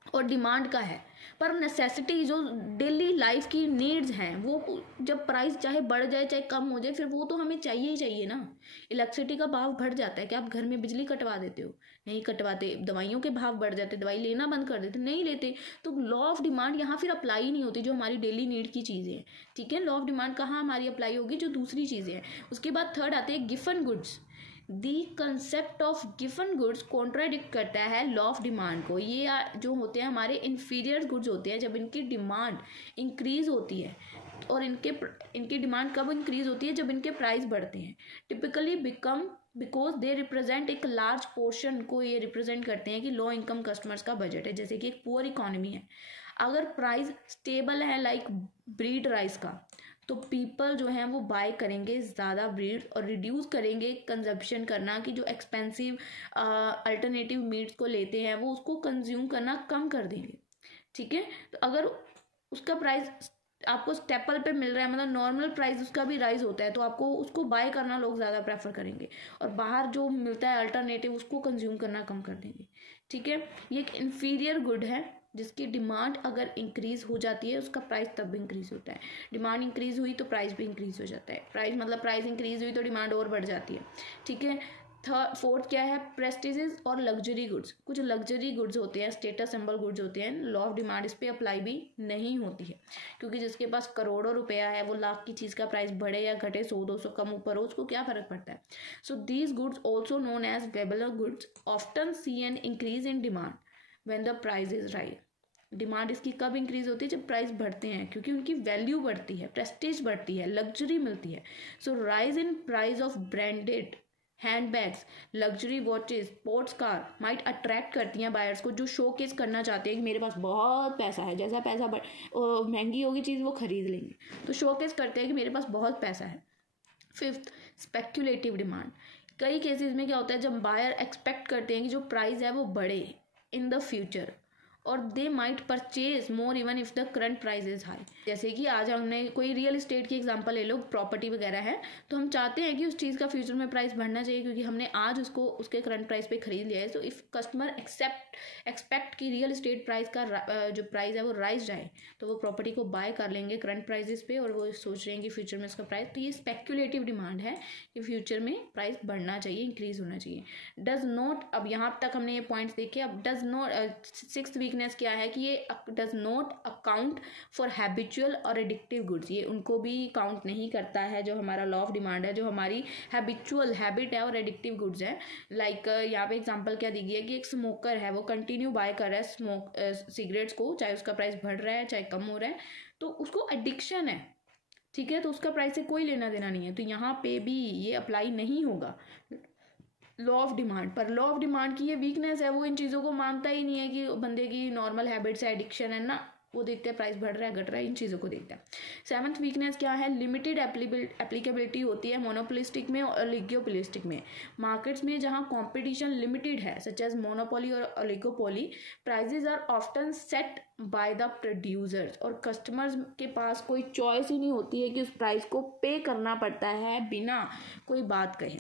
और डिमांड का है। पर नेसेसिटी जो डेली लाइफ की नीड्स हैं वो जब प्राइस चाहे बढ़ जाए चाहे कम हो जाए फिर वो तो हमें चाहिए ही चाहिए ना। इलेक्ट्रिसिटी का भाव बढ़ जाता है, क्या आप घर में बिजली कटवा देते हो? नहीं कटवाते। दवाइयों के भाव बढ़ जाते, दवाई लेना बंद कर देते, नहीं लेते। तो लॉ ऑफ डिमांड यहाँ फिर अप्लाई नहीं होती जो हमारी डेली नीड की चीज़ें हैं, ठीक है। लॉ ऑफ डिमांड कहाँ हमारी अप्लाई होगी? जो दूसरी चीज़ें हैं। उसके बाद थर्ड आते हैं given goods. The concept of given goods contradict करता है लॉ ऑफ डिमांड को। ये जो होते हैं हमारे इन्फीरियर गुड्स होते हैं, जब इनकी डिमांड इंक्रीज होती है। और इनकी डिमांड कब इंक्रीज होती है? जब इनके प्राइस बढ़ते हैं। टिपिकली बिकॉज दे रिप्रेजेंट एक लार्ज पोर्शन को ये रिप्रेजेंट करते हैं कि लो इनकम कस्टमर्स का बजट है, जैसे कि एक पुअर इकोनॉमी है। अगर प्राइस स्टेबल है लाइक ब्रीड राइस का, तो पीपल जो हैं वो बाय करेंगे ज़्यादा ब्रीड और रिड्यूस करेंगे कंजप्शन करना, कि जो एक्सपेंसिव अल्टरनेटिव मीट्स को लेते हैं वो उसको कंज्यूम करना कम कर देंगे, ठीक है। तो अगर उसका प्राइस आपको स्टेपल पे मिल रहा है, मतलब नॉर्मल प्राइस उसका भी राइज होता है, तो आपको उसको बाय करना लोग ज़्यादा प्रेफर करेंगे, और बाहर जो मिलता है अल्टरनेटिव उसको कंज्यूम करना कम कर देंगे, ठीक है। ये एक इन्फीरियर गुड है जिसकी डिमांड अगर इंक्रीज हो जाती है उसका प्राइस तब इंक्रीज होता है। डिमांड इंक्रीज हुई तो प्राइस भी इंक्रीज हो जाता है। प्राइस मतलब प्राइस इंक्रीज हुई तो डिमांड और बढ़ जाती है, ठीक है। फोर्थ क्या है? प्रेस्टीजेस और लग्जरी गुड्स। कुछ लग्जरी गुड्स होते हैं, स्टेटस सिंबल गुड्स होते हैं, लॉ ऑफ डिमांड इस पर अप्लाई भी नहीं होती है, क्योंकि जिसके पास करोड़ों रुपया है वो लाख की चीज़ का प्राइस बढ़े या घटे, 100-200 कम ऊपर हो, उसको क्या फ़र्क पड़ता है। So these goods also known as Veblen goods often can increase in demand when the price is rise. Demand इसकी कब इंक्रीज होती है? जब प्राइस बढ़ते हैं, क्योंकि उनकी वैल्यू बढ़ती है, प्रेस्टीज बढ़ती है, लग्जरी मिलती है। So rise in price of branded handbags, luxury watches, sports car might attract करती हैं बायर्स को, जो शोकेस करना चाहते हैं कि मेरे पास बहुत पैसा है। जैसा पैसा महंगी होगी चीज़ वो खरीद लेंगे, तो शोकेस करते हैं कि मेरे पास बहुत पैसा है। Fifth, speculative demand. कई केसेस में क्या होता है, जब बायर एक्सपेक्ट करते हैं कि जो प्राइस है वो बढ़े इन द फ्यूचर, और they might purchase more even if the current price is high. जैसे कि आज हमने कोई रियल इस्टेट की एग्जांपल ले लो, प्रॉपर्टी वगैरह है, तो हम चाहते हैं कि उस चीज़ का फ्यूचर में प्राइस बढ़ना चाहिए क्योंकि हमने आज उसको उसके करंट प्राइस पे खरीद लिया है। तो इफ़ कस्टमर एक्सपेक्ट कि रियल इस्टेट प्राइस का जो प्राइस है वो राइज जाए, तो वो प्रॉपर्टी को बाय कर लेंगे करंट प्राइजेस पे, और वो सोच रहे हैं कि फ्यूचर में इसका प्राइस, तो ये स्पेक्यूलेटिव डिमांड है कि फ्यूचर में प्राइस बढ़ना चाहिए, इंक्रीज होना चाहिए। डज नॉट, अब यहाँ तक हमने ये पॉइंट्स देखे। अब does not, sixth weak weakness क्या है कि ये does not account for habitual और एडिक्टिव गुड्स, ये उनको भी काउंट नहीं करता है जो हमारा लॉ ऑफ डिमांड है, जो हमारी हैबिचुअल हैबिट है और एडिक्टिव गुड्स है। लाइक यहाँ पे एग्जांपल क्या दी गई है कि एक स्मोकर है, वो कंटिन्यू बाय कर रहा है सिगरेट्स को, चाहे उसका प्राइस बढ़ रहा है चाहे कम हो रहा है, तो उसको एडिक्शन है, ठीक है, तो उसका प्राइस से कोई लेना देना नहीं है, तो यहाँ पे भी ये अप्लाई नहीं होगा लॉ ऑफ डिमांड पर। लॉ ऑफ डिमांड की ये वीकनेस है, वो इन चीज़ों को मानता ही नहीं है कि बंदे की नॉर्मल हैबिट्स है, एडिक्शन है ना, वो देखते हैं प्राइस बढ़ रहा है घट रहा है, इन चीज़ों को देखते हैं। सेवंथ वीकनेस क्या है, लिमिटेड एप्लीकेबिलिटी होती है मोनोपोलिस्टिक में और ओलिगोपोलिस्टिक में। मार्केट्स में जहाँ कॉम्पिटिशन लिमिटेड है सच एज मोनोपोली और oligopoly, prices are often set by the producers, और कस्टमर्स के पास कोई चॉइस ही नहीं होती है कि उस प्राइस को पे करना पड़ता है बिना कोई बात कहे।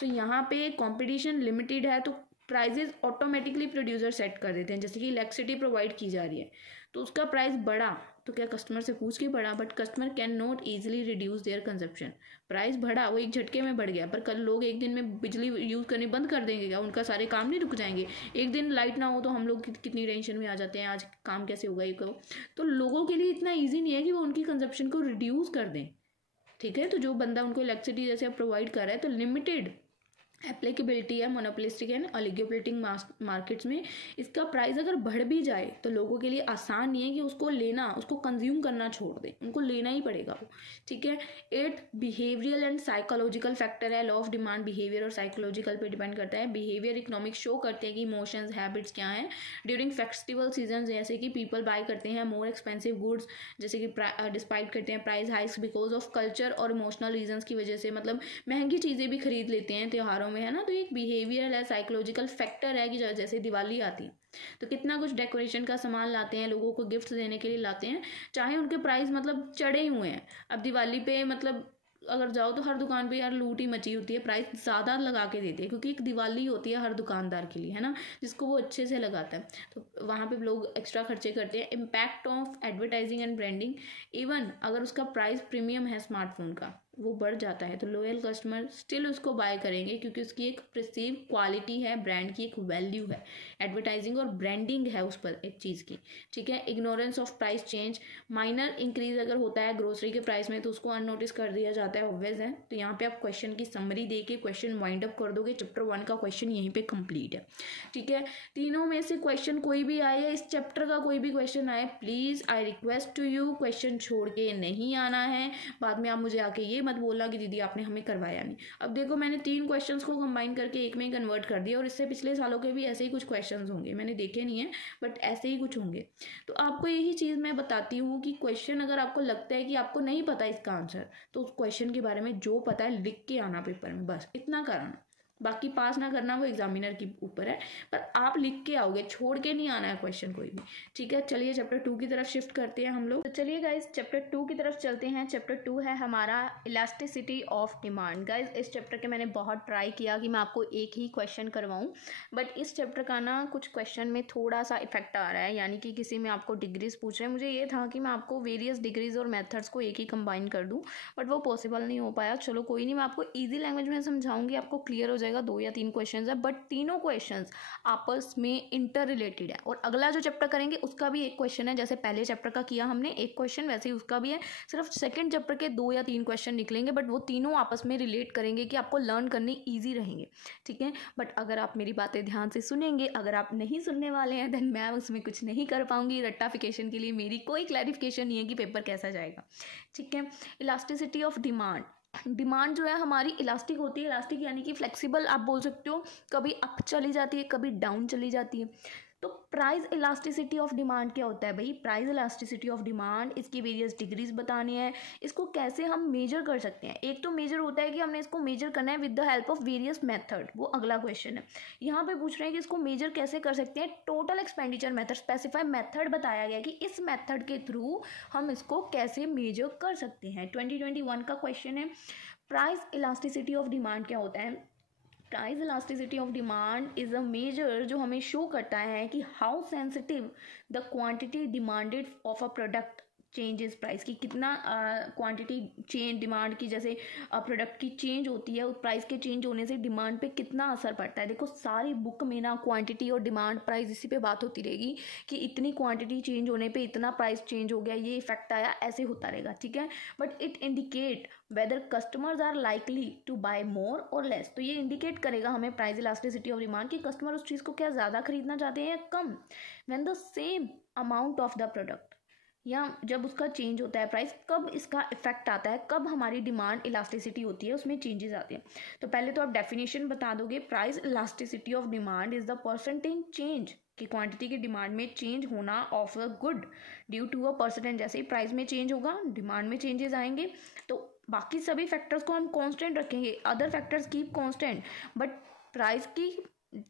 तो यहाँ पे कंपटीशन लिमिटेड है तो प्राइजेस ऑटोमेटिकली प्रोड्यूसर सेट कर देते हैं। जैसे कि इलेक्ट्रिसिटी प्रोवाइड की जा रही है तो उसका प्राइस बढ़ा तो क्या कस्टमर से पूछ के बढ़ा, but customer can not easily reduce there consumption. Price बढ़ा, वो एक झटके में बढ़ गया, पर कल लोग एक दिन में बिजली यूज़ करनी बंद कर देंगे क्या? उनका सारे काम नहीं रुक जाएंगे? एक दिन लाइट ना हो तो हम लोग कितनी टेंशन में आ जाते हैं, आज काम कैसे होगा ये करो। तो लोगों के लिए इतना ईजी नहीं है कि वो उनकी कंजप्शन को रिड्यूस कर दें, ठीक है। तो जो बंदा उनको इलेक्ट्रिसिटी जैसे प्रोवाइड कर रहा है तो लिमिटेड एप्लीकेबिलिटी है मोनोपोलिस्टिक एंड ओलिगोपोलिस्टिक मार्केट्स में, इसका प्राइस अगर बढ़ भी जाए तो लोगों के लिए आसान नहीं है कि उसको लेना, उसको कंज्यूम करना छोड़ दें, उनको लेना ही पड़ेगा वो, ठीक है। 8 बिहेवियरल एंड साइकोलॉजिकल फैक्टर है। लॉ ऑफ डिमांड बिहेवियर और साइकोलॉजिकल पे डिपेंड करता है। बिहेवियर इकोनॉमिक शो करते हैं कि इमोशंस हैबिट्स क्या हैं ड्यूरिंग फेस्टिवल सीजन, जैसे कि पीपल बाय करते हैं मोर एक्सपेंसिव गुड्स, जैसे कि डिस्पाइट करते हैं price hikes because of culture और इमोशनल रीजंस की वजह से, मतलब महंगी चीज़ें भी खरीद लेते हैं त्योहारों में, है ना। तो एक बिहेवियर है, साइकोलॉजिकल फैक्टर है कि जैसे दिवाली आती है तो कितना कुछ डेकोरेशन का सामान लाते हैं, लोगों को गिफ्ट देने के लिए लाते हैं, चाहे उनके प्राइस मतलब चढ़े हुए हैं। अब दिवाली पे मतलब अगर जाओ तो हर दुकान पे यार लूट ही मची होती है, प्राइस ज़्यादा लगा के देते हैं क्योंकि एक दिवाली होती है हर दुकानदार के लिए, है ना, जिसको वो अच्छे से लगाता है, तो वहाँ पे लोग एक्स्ट्रा खर्चे करते हैं। Impact of advertising and branding, even अगर उसका प्राइस प्रीमियम है स्मार्टफोन का, वो बढ़ जाता है तो लॉयल कस्टमर स्टिल उसको बाय करेंगे क्योंकि उसकी एक परसीव क्वालिटी है, ब्रांड की एक वैल्यू है, एडवर्टाइजिंग और ब्रांडिंग है उस पर एक चीज़ की, ठीक है। Ignorance of price change, minor increase अगर होता है ग्रोसरी के प्राइस में तो उसको अननोटिस कर दिया जाता है, ऑब्वियस है। तो यहाँ पे आप क्वेश्चन की समरी दे के क्वेश्चन वाइंड अप कर दोगे, चैप्टर 1 का क्वेश्चन यहीं पे कंप्लीट है, ठीक है। तीनों में से क्वेश्चन कोई भी आए या इस चैप्टर का कोई भी क्वेश्चन आए, please I request to you question छोड़ के नहीं आना है। बाद में आप मुझे आके ये मत बोलना कि दीदी आपने हमें करवाया नहीं। अब देखो मैंने 3 क्वेश्चंस को कंबाइन करके एक में कन्वर्ट कर दिया, और इससे पिछले सालों के भी ऐसे ही कुछ क्वेश्चंस होंगे, मैंने देखे नहीं है बट ऐसे ही कुछ होंगे। तो आपको यही चीज़ मैं बताती हूँ कि क्वेश्चन अगर आपको लगता है कि आपको नहीं पता इसका आंसर, तो उस क्वेश्चन के बारे में जो पता है लिख के आना पेपर में, बस इतना करना। बाकी पास ना करना वो एग्जामिनर के ऊपर है, पर आप लिख के आओगे, छोड़ के नहीं आना है क्वेश्चन कोई भी, ठीक है। चलिए चैप्टर 2 की तरफ शिफ्ट करते हैं हम लोग। तो चलिए गाइज चैप्टर 2 की तरफ चलते हैं। चैप्टर 2 है हमारा इलास्टिसिटी ऑफ डिमांड। गाइज इस चैप्टर के मैंने बहुत ट्राई किया कि मैं आपको एक ही क्वेश्चन करवाऊँ, बट इस चैप्टर का ना कुछ क्वेश्चन में थोड़ा सा इफेक्ट आ रहा है, यानी कि किसी में आपको डिग्रीज पूछ रहे हैं। मुझे ये था कि मैं आपको वेरियस डिग्रीज और मेथड्स को एक ही कंबाइन कर दूँ, बट वो पॉसिबल नहीं हो पाया। चलो कोई नहीं, मैं आपको ईजी लैंग्वेज में समझाऊंगी, आपको क्लियर हो जाएगा। 2 या 3 क्वेश्चंस है, बट तीनों क्वेश्चंस आपस में इंटर रिलेटेड है। और अगला जो चैप्टर करेंगे उसका भी एक क्वेश्चन है, जैसे पहले चैप्टर का किया हमने एक क्वेश्चन, वैसे ही उसका भी है। सिर्फ सेकंड चैप्टर के 2 या 3 क्वेश्चन निकलेंगे, बट वो तीनों आपस में रिलेट करेंगे कि आपको लर्न करने ईजी रहेंगे, ठीक है। बट अगर आप मेरी बातें ध्यान से सुनेंगे, अगर आप नहीं सुनने वाले हैं देन मैं उसमें कुछ नहीं कर पाऊंगी। रट्टाफिकेशन के लिए मेरी कोई क्लैरिफिकेशन नहीं है कि पेपर कैसा जाएगा, ठीक है। इलास्टिसिटी ऑफ डिमांड, डिमांड जो है हमारी इलास्टिक होती है। इलास्टिक यानी कि फ्लेक्सिबल आप बोल सकते हो, कभी अप चली जाती है कभी डाउन चली जाती है। तो प्राइस इलास्टिसिटी ऑफ डिमांड क्या होता है भाई? प्राइस इलास्टिसिटी ऑफ डिमांड, इसकी वेरियस डिग्रीज बतानी है। इसको कैसे हम मेजर कर सकते हैं? एक तो मेजर होता है कि हमने इसको मेजर करना है with the help of various method, वो अगला क्वेश्चन है। यहाँ पे पूछ रहे हैं कि इसको मेजर कैसे कर सकते हैं। Total expenditure method, specify method बताया गया कि इस मेथड के थ्रू हम इसको कैसे मेजर कर सकते हैं। 2021 का क्वेश्चन है। प्राइस इलास्टिसिटी ऑफ डिमांड क्या होता है? Price elasticity of demand is a measure जो हमें शो करता है कि how sensitive the quantity demanded of a product changes price की, कितना क्वांटिटी चेंज डिमांड की, जैसे प्रोडक्ट की चेंज होती है, उस प्राइस के चेंज होने से डिमांड पे कितना असर पड़ता है। देखो सारी बुक में ना क्वांटिटी और डिमांड प्राइस इसी पे बात होती रहेगी कि इतनी क्वांटिटी चेंज होने पे इतना प्राइस चेंज हो गया, ये इफेक्ट आया, ऐसे होता रहेगा, ठीक है। But it indicate whether customers are likely to buy more और लेस। तो ये इंडिकेट करेगा हमें प्राइस इलास्टिसिटी ऑफ डिमांड कि कस्टमर उस चीज़ को क्या ज़्यादा खरीदना चाहते हैं या कम, when the same amount of the product, या जब उसका चेंज होता है प्राइस, कब इसका इफेक्ट आता है, कब हमारी डिमांड इलास्टिसिटी होती है, उसमें चेंजेस आते हैं। तो पहले तो आप डेफिनेशन बता दोगे, price elasticity of demand is the percentage change, कि क्वांटिटी की डिमांड में चेंज होना of a good due to a percentage. जैसे ही प्राइस में चेंज होगा डिमांड में चेंजेस आएंगे, तो बाकी सभी फैक्टर्स को हम कांस्टेंट रखेंगे, other factors keep constant, but price की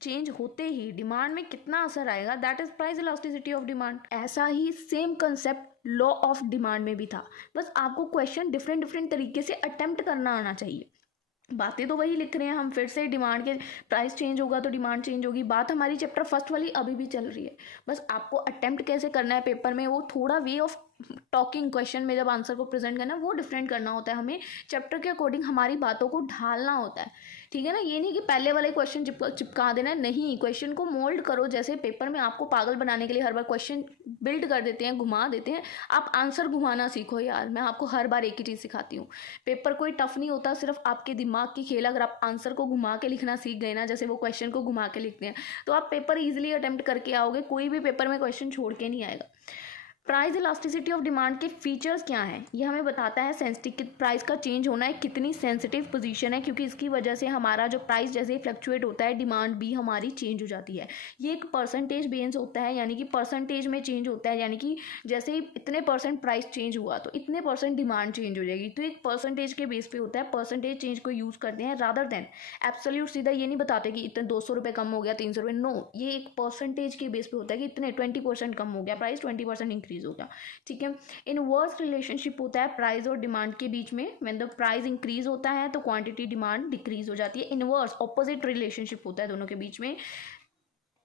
चेंज होते ही डिमांड में कितना असर आएगा, that is price elasticity of demand. ऐसा ही same concept law of demand में भी था, बस आपको क्वेश्चन डिफरेंट डिफरेंट तरीके से अटेम्प्ट करना आना चाहिए। बातें तो वही लिख रहे हैं हम, फिर से डिमांड के प्राइस चेंज होगा तो डिमांड चेंज होगी, बात हमारी चैप्टर फर्स्ट वाली अभी भी चल रही है, बस आपको अटेम्प्ट कैसे करना है पेपर में, वो थोड़ा वे ऑफ टॉकिंग क्वेश्चन में जब आंसर को प्रेजेंट करना है वो डिफरेंट करना होता है, हमें चैप्टर के अकॉर्डिंग हमारी बातों को ढालना होता है, ठीक है ना। ये नहीं कि पहले वाले क्वेश्चन चिपका देना है, नहीं, क्वेश्चन को मोल्ड करो। जैसे पेपर में आपको पागल बनाने के लिए हर बार क्वेश्चन बिल्ड कर देते हैं, घुमा देते हैं, आप आंसर घुमाना सीखो यार। मैं आपको हर बार एक ही चीज़ सिखाती हूँ, पेपर कोई टफ नहीं होता, सिर्फ आपके दिमाग की खेल। अगर आप आंसर को घुमा के लिखना सीख गए ना, जैसे वो क्वेश्चन को घुमा के लिखते हैं, तो आप पेपर ईजिली अटेम्प्ट करके आओगे, कोई भी पेपर में क्वेश्चन छोड़ के नहीं आएगा। प्राइस इलास्टिसिटी ऑफ डिमांड के फीचर्स क्या हैं, ये हमें बताता है सेंसिटिव प्राइस का चेंज होना है कितनी सेंसिटिव पोजीशन है, क्योंकि इसकी वजह से हमारा जो प्राइस जैसे ही फ्लक्चुएट होता है डिमांड भी हमारी चेंज हो जाती है। ये एक परसेंटेज बेस होता है, यानी कि परसेंटेज में चेंज होता है, यानी कि जैसे ही इतने परसेंट प्राइस चेंज हुआ तो इतने परसेंट डिमांड चेंज हो जाएगी। तो एक परसेंटेज के बेस पे होता है, परसेंटेज चेंज को यूज़ करते हैं रादर देन एब्सोल्यूट। सीधा ये नहीं बताते कि इतने 200 रुपये कम हो गया, 300 रुपये, नो, ये एक परसेंटेज के बेस पे होता है कि इतने 20% कम हो गया प्राइस, 20% इंक्रीज हो गया, ठीक है। इनवर्स रिलेशनशिप होता है प्राइस और डिमांड के बीच में, व्हेन द प्राइस इंक्रीज होता है तो क्वांटिटी डिमांड डिक्रीज हो जाती है। इनवर्स ऑपोजिट रिलेशनशिप होता है दोनों के बीच में।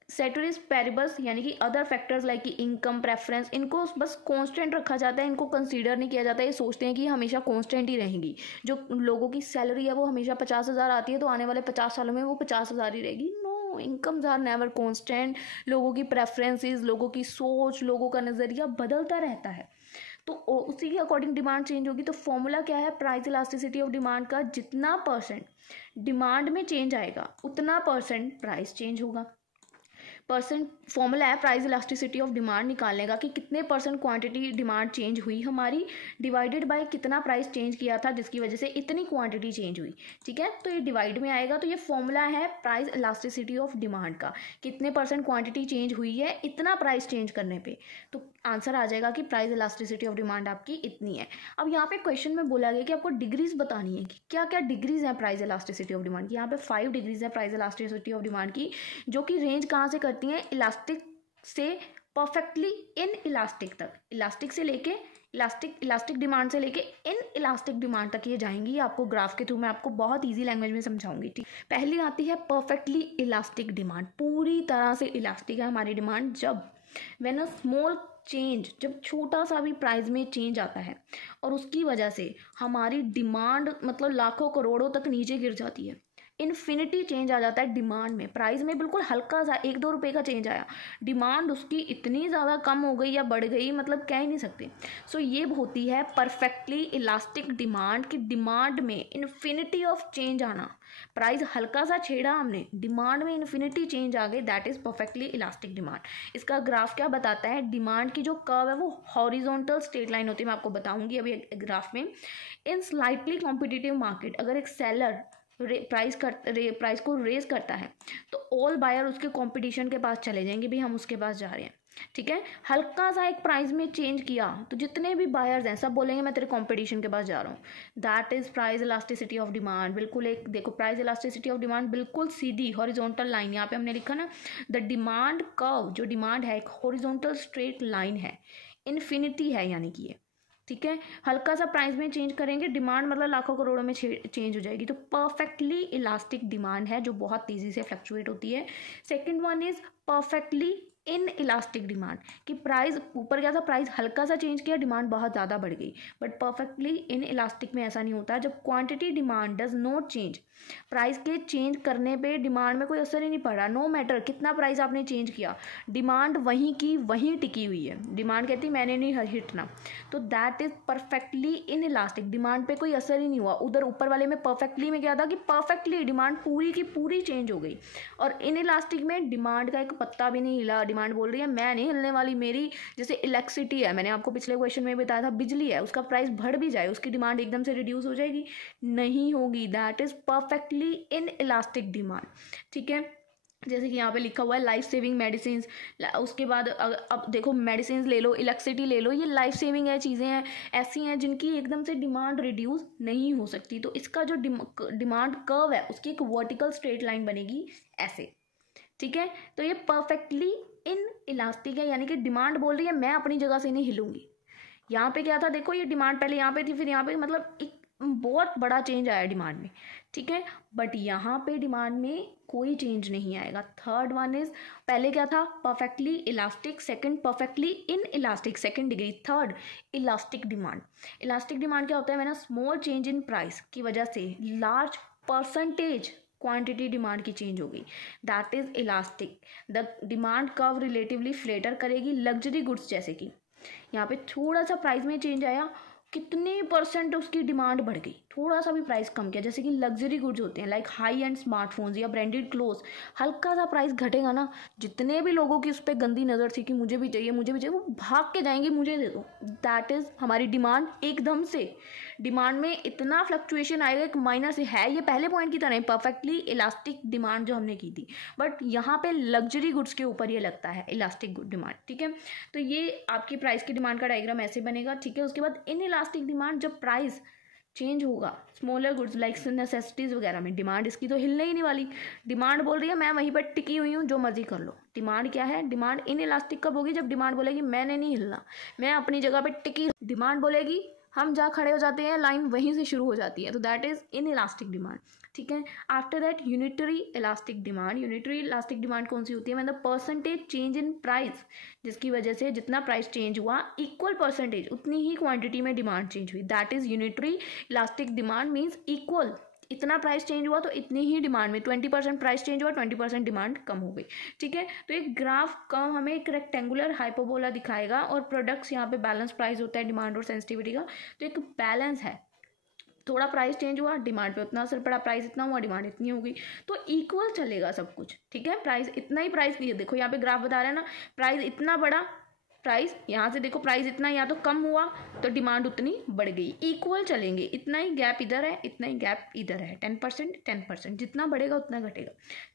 सेटरिस पेरिबस यानी कि अदर फैक्टर्स लाइक कि इनकम, प्रेफरेंस, इनको बस कांस्टेंट रखा जाता है, इनको कंसीडर नहीं किया जाता है। ये सोचते हैं कि हमेशा कांस्टेंट ही रहेंगी, जो लोगों की सैलरी है वो हमेशा 50,000 आती है तो आने वाले 50 सालों में वो 50,000 ही रहेगी। No, incomes are never constant. लोगों की प्रेफरेंसेस, लोगों की सोच, लोगों का नज़रिया बदलता रहता है, तो उसी के अकॉर्डिंग डिमांड चेंज होगी। तो फॉर्मूला क्या है प्राइस इलास्टिसिटी ऑफ डिमांड का, जितना परसेंट डिमांड में चेंज आएगा उतना परसेंट प्राइस चेंज होगा। परसेंट फॉर्मूला है प्राइस इलास्टिसिटी ऑफ डिमांड निकालने का कि कितने परसेंट क्वांटिटी डिमांड चेंज हुई हमारी, डिवाइडेड बाय कितना प्राइस चेंज किया था जिसकी वजह से इतनी क्वांटिटी चेंज हुई, ठीक है। तो ये डिवाइड में आएगा, तो ये फॉर्मूला है प्राइस इलास्टिसिटी ऑफ डिमांड का, कितने परसेंट क्वांटिटी चेंज हुई है इतना प्राइस चेंज करने पे, तो आंसर आ जाएगा कि प्राइस इलास्टिसिटी ऑफ डिमांड आपकी इतनी है। अब यहाँ पे क्वेश्चन में बोला गया कि आपको डिग्रीज बतानी है कि क्या क्या डिग्रीज हैं प्राइस इलास्टिसिटी ऑफ डिमांड की। यहाँ पे 5 डिग्रीज है प्राइस इलास्टिसिटी ऑफ डिमांड की, जो कि रेंज कहाँ से करती हैं, इलास्टिक से परफेक्टली इन इलास्टिक तक, इलास्टिक से लेके इलास्टिक डिमांड से लेके इन इलास्टिक डिमांड तक ये जाएंगी। आपको ग्राफ के थ्रू मैं आपको बहुत इजी लैंग्वेज में समझाऊंगी, ठीक। पहली आती है परफेक्टली इलास्टिक डिमांड, पूरी तरह से इलास्टिक है हमारी डिमांड जब, व्हेन अ स्मॉल चेंज, जब छोटा सा भी प्राइस में चेंज आता है और उसकी वजह से हमारी डिमांड मतलब लाखों करोड़ों तक नीचे गिर जाती है, इन्फिनिटी चेंज आ जाता है डिमांड में। प्राइस में बिल्कुल हल्का सा 1-2 रुपये का चेंज आया, डिमांड उसकी इतनी ज़्यादा कम हो गई या बढ़ गई, मतलब कह ही नहीं सकते। सो ये होती है परफेक्टली इलास्टिक डिमांड की, डिमांड में इन्फिनिटी ऑफ चेंज आना। प्राइस हल्का सा छेड़ा हमने, डिमांड में इन्फिनिटी चेंज आ गई, that is perfectly elastic demand. इसका ग्राफ क्या बताता है, डिमांड की जो कर्व है वो हॉरिजॉन्टल स्ट्रेट लाइन होती है, मैं आपको बताऊंगी अभी ग्राफ में। इन स्लाइटली कॉम्पिटिटिव मार्केट, अगर एक सेलर प्राइस को रेज करता है तो ऑल बायर उसके कंपटीशन के पास चले जाएंगे, भी हम उसके पास जा रहे हैं, ठीक है। हल्का सा एक प्राइस में चेंज किया तो जितने भी बायर्स हैं सब बोलेंगे मैं तेरे कंपटीशन के पास जा रहा हूँ, that is price elasticity of demand. बिल्कुल एक देखो प्राइस इलास्टिसिटी ऑफ डिमांड बिल्कुल सीधी हॉरिजॉन्टल लाइन, यहाँ पे हमने लिखा ना द डिमांड कर्व, जो डिमांड है एक हॉरिजॉन्टल स्ट्रेट लाइन है, इन्फिनिटी है यानी कि ये, ठीक है। हल्का सा प्राइस में चेंज करेंगे डिमांड मतलब लाखों करोड़ों में चेंज हो जाएगी, तो परफेक्टली इलास्टिक डिमांड है जो बहुत तेज़ी से फ्लक्चुएट होती है। Second one is perfectly in elastic demand कि प्राइस ऊपर गया था, प्राइस हल्का सा चेंज किया, डिमांड बहुत ज़्यादा बढ़ गई। बट परफेक्टली इन इलास्टिक में ऐसा नहीं होता। जब quantity demand does not change, price के चेंज करने पे डिमांड में कोई असर ही नहीं पड़ रहा, नो मैटर कितना प्राइस आपने चेंज किया, डिमांड वहीं की वहीं टिकी हुई है। डिमांड कहती मैंने नहीं हिटना, तो that is perfectly in elastic, demand पे कोई असर ही नहीं हुआ। उधर ऊपर वाले में परफेक्टली में क्या था कि परफेक्टली डिमांड पूरी की पूरी चेंज हो गई, और इन इलास्टिक में डिमांड का एक पत्ता भी नहीं हिला। डिमांड बोल रही है मैं नहीं हिलने वाली, मेरी जैसे इलेक्ट्रिसिटी है, मैंने आपको पिछले क्वेश्चन में बताया था, बिजली है, उसका प्राइस बढ़ भी जाए उसकी डिमांड एकदम से रिड्यूस हो जाएगी, नहीं होगी। That is perfectly in elastic demand. ठीक है, जैसे कि यहाँ पे लिखा हुआ है लाइफ सेविंग मेडिसिन, उसके बाद अब देखो मेडिसिन ले लो, इलेक्ट्रिसिटी ले लो, ये लाइफ सेविंग है, चीज़ें हैं ऐसी हैं जिनकी एकदम से डिमांड रिड्यूस नहीं हो सकती। तो इसका जो डिमांड कर्व है उसकी एक वर्टिकल स्ट्रेट लाइन बनेगी ऐसे। ठीक है, तो ये परफेक्टली इन इलास्टिक है, यानी कि डिमांड बोल रही है मैं अपनी जगह से नहीं हिलूंगी। यहाँ पे क्या था, देखो ये डिमांड पहले यहाँ पे थी, फिर यहाँ पे, मतलब एक बहुत बड़ा चेंज आया डिमांड में। ठीक है, बट यहाँ पे डिमांड में कोई चेंज नहीं आएगा। थर्ड वन इज, पहले क्या था perfectly elastic, second perfectly in elastic second degree, third elastic demand. Elastic demand क्या होता है, मैंने स्मॉल चेंज इन प्राइस की वजह से लार्ज परसेंटेज क्वांटिटी डिमांड की चेंज हो गई, that is elastic. The demand curve relatively flatter करेगी लग्जरी गुड्स, जैसे कि यहाँ पे थोड़ा सा प्राइस में चेंज आया, कितने परसेंट उसकी डिमांड बढ़ गई, थोड़ा सा भी प्राइस कम किया। जैसे कि लग्जरी गुड्स होते हैं लाइक हाई एंड स्मार्टफोन्स या ब्रांडेड क्लोथ्स, हल्का सा प्राइस घटेगा ना, जितने भी लोगों की उस पर गंदी नज़र थी कि मुझे भी चाहिए मुझे भी चाहिए, वो भाग के जाएंगे मुझे दे दो। दैट इज़ हमारी डिमांड, एकदम से डिमांड में इतना फ्लक्चुएशन आएगा, एक माइनर से है, ये पहले पॉइंट की तरह परफेक्टली इलास्टिक डिमांड जो हमने की थी, बट यहाँ पे लग्जरी गुड्स के ऊपर ये लगता है इलास्टिक गुड डिमांड। ठीक है, तो ये आपकी प्राइस की डिमांड का डायग्राम ऐसे बनेगा। ठीक है, उसके बाद इन इलास्टिक डिमांड, जब प्राइस चेंज होगा स्मॉलर गुड्स लाइक नेसेसिटीज वगैरह में, डिमांड इसकी तो हिलने ही नहीं वाली। डिमांड बोल रही है मैं वहीं पर टिकी हुई हूँ, जो मर्जी कर लो। डिमांड क्या है, डिमांड इन इलास्टिक कब होगी, जब डिमांड बोलेगी मैंने नहीं हिलना, मैं अपनी जगह पे टिकी। डिमांड बोलेगी हम जहाँ खड़े हो जाते हैं, लाइन वहीं से शुरू हो जाती है, तो that is in elastic demand. ठीक है, after that unitary elastic demand. Unitary elastic demand कौन सी होती है, मतलब परसेंटेज चेंज इन प्राइस, जिसकी वजह से जितना प्राइस चेंज हुआ इक्वल परसेंटेज उतनी ही क्वांटिटी में डिमांड चेंज हुई, that is unitary elastic demand. Means equal, इतना प्राइस चेंज हुआ तो इतनी ही डिमांड में 20% प्राइस चेंज हुआ, 20% डिमांड कम हो गई। ठीक है, तो एक ग्राफ का हमें एक रेक्टेंगुलर हाइपरबोला दिखाएगा, और प्रोडक्ट्स यहाँ पे बैलेंस प्राइस होता है डिमांड और सेंसिटिविटी का, तो एक बैलेंस है, थोड़ा प्राइस चेंज हुआ डिमांड पे उतना असर पड़ा, प्राइस इतना हुआ डिमांड इतनी हो गई, तो इक्वल चलेगा सब कुछ। ठीक है, प्राइस इतना ही, प्राइस नहीं, देखो यहाँ पे ग्राफ बता रहा है ना, प्राइस इतना बड़ा, प्राइस यहाँ से देखो प्राइस इतना या तो कम हुआ तो डिमांड उतनी बढ़ गई, इक्वल चलेंगे, इतना ही गैप इधर है इतना ही गैप इधर है, 10% 10%, जितना बढ़ेगा उतना घटेगा।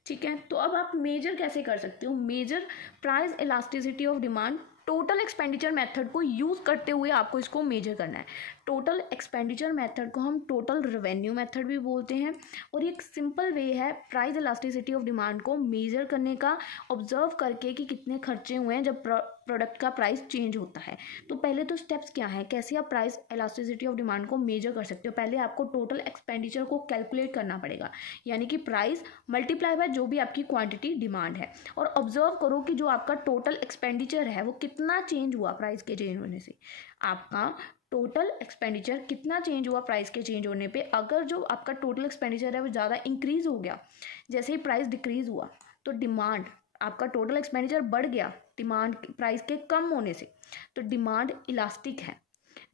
ठीक है, तो अब आप मेजर कैसे कर सकते हो, measure price elasticity of demand total expenditure method को यूज़ करते हुए आपको इसको मेजर करना है। टोटल एक्सपेंडिचर मेथड को हम टोटल रेवेन्यू मेथड भी बोलते हैं, और एक सिंपल वे है प्राइस इलास्टिसिटी ऑफ डिमांड को मेजर करने का, ऑब्जर्व करके कि कितने खर्चे हुए हैं जब प्रोडक्ट का प्राइस चेंज होता है। तो पहले तो स्टेप्स क्या है, कैसे आप प्राइस इलास्टिसिटी ऑफ डिमांड को मेजर कर सकते हो। पहले आपको टोटल एक्सपेंडिचर को कैलकुलेट करना पड़ेगा, यानी कि प्राइस मल्टीप्लाई बाय जो भी आपकी क्वांटिटी डिमांड है, और ऑब्जर्व करो कि जो आपका टोटल एक्सपेंडिचर है वो कितना चेंज हुआ प्राइस के चेंज होने से। आपका टोटल एक्सपेंडिचर कितना चेंज हुआ प्राइस के चेंज होने पे। अगर जो आपका टोटल एक्सपेंडिचर है वो ज़्यादा इंक्रीज हो गया, जैसे ही प्राइस डिक्रीज हुआ, तो डिमांड, आपका टोटल एक्सपेंडिचर बढ़ गया डिमांड प्राइस के कम होने से, तो डिमांड इलास्टिक है,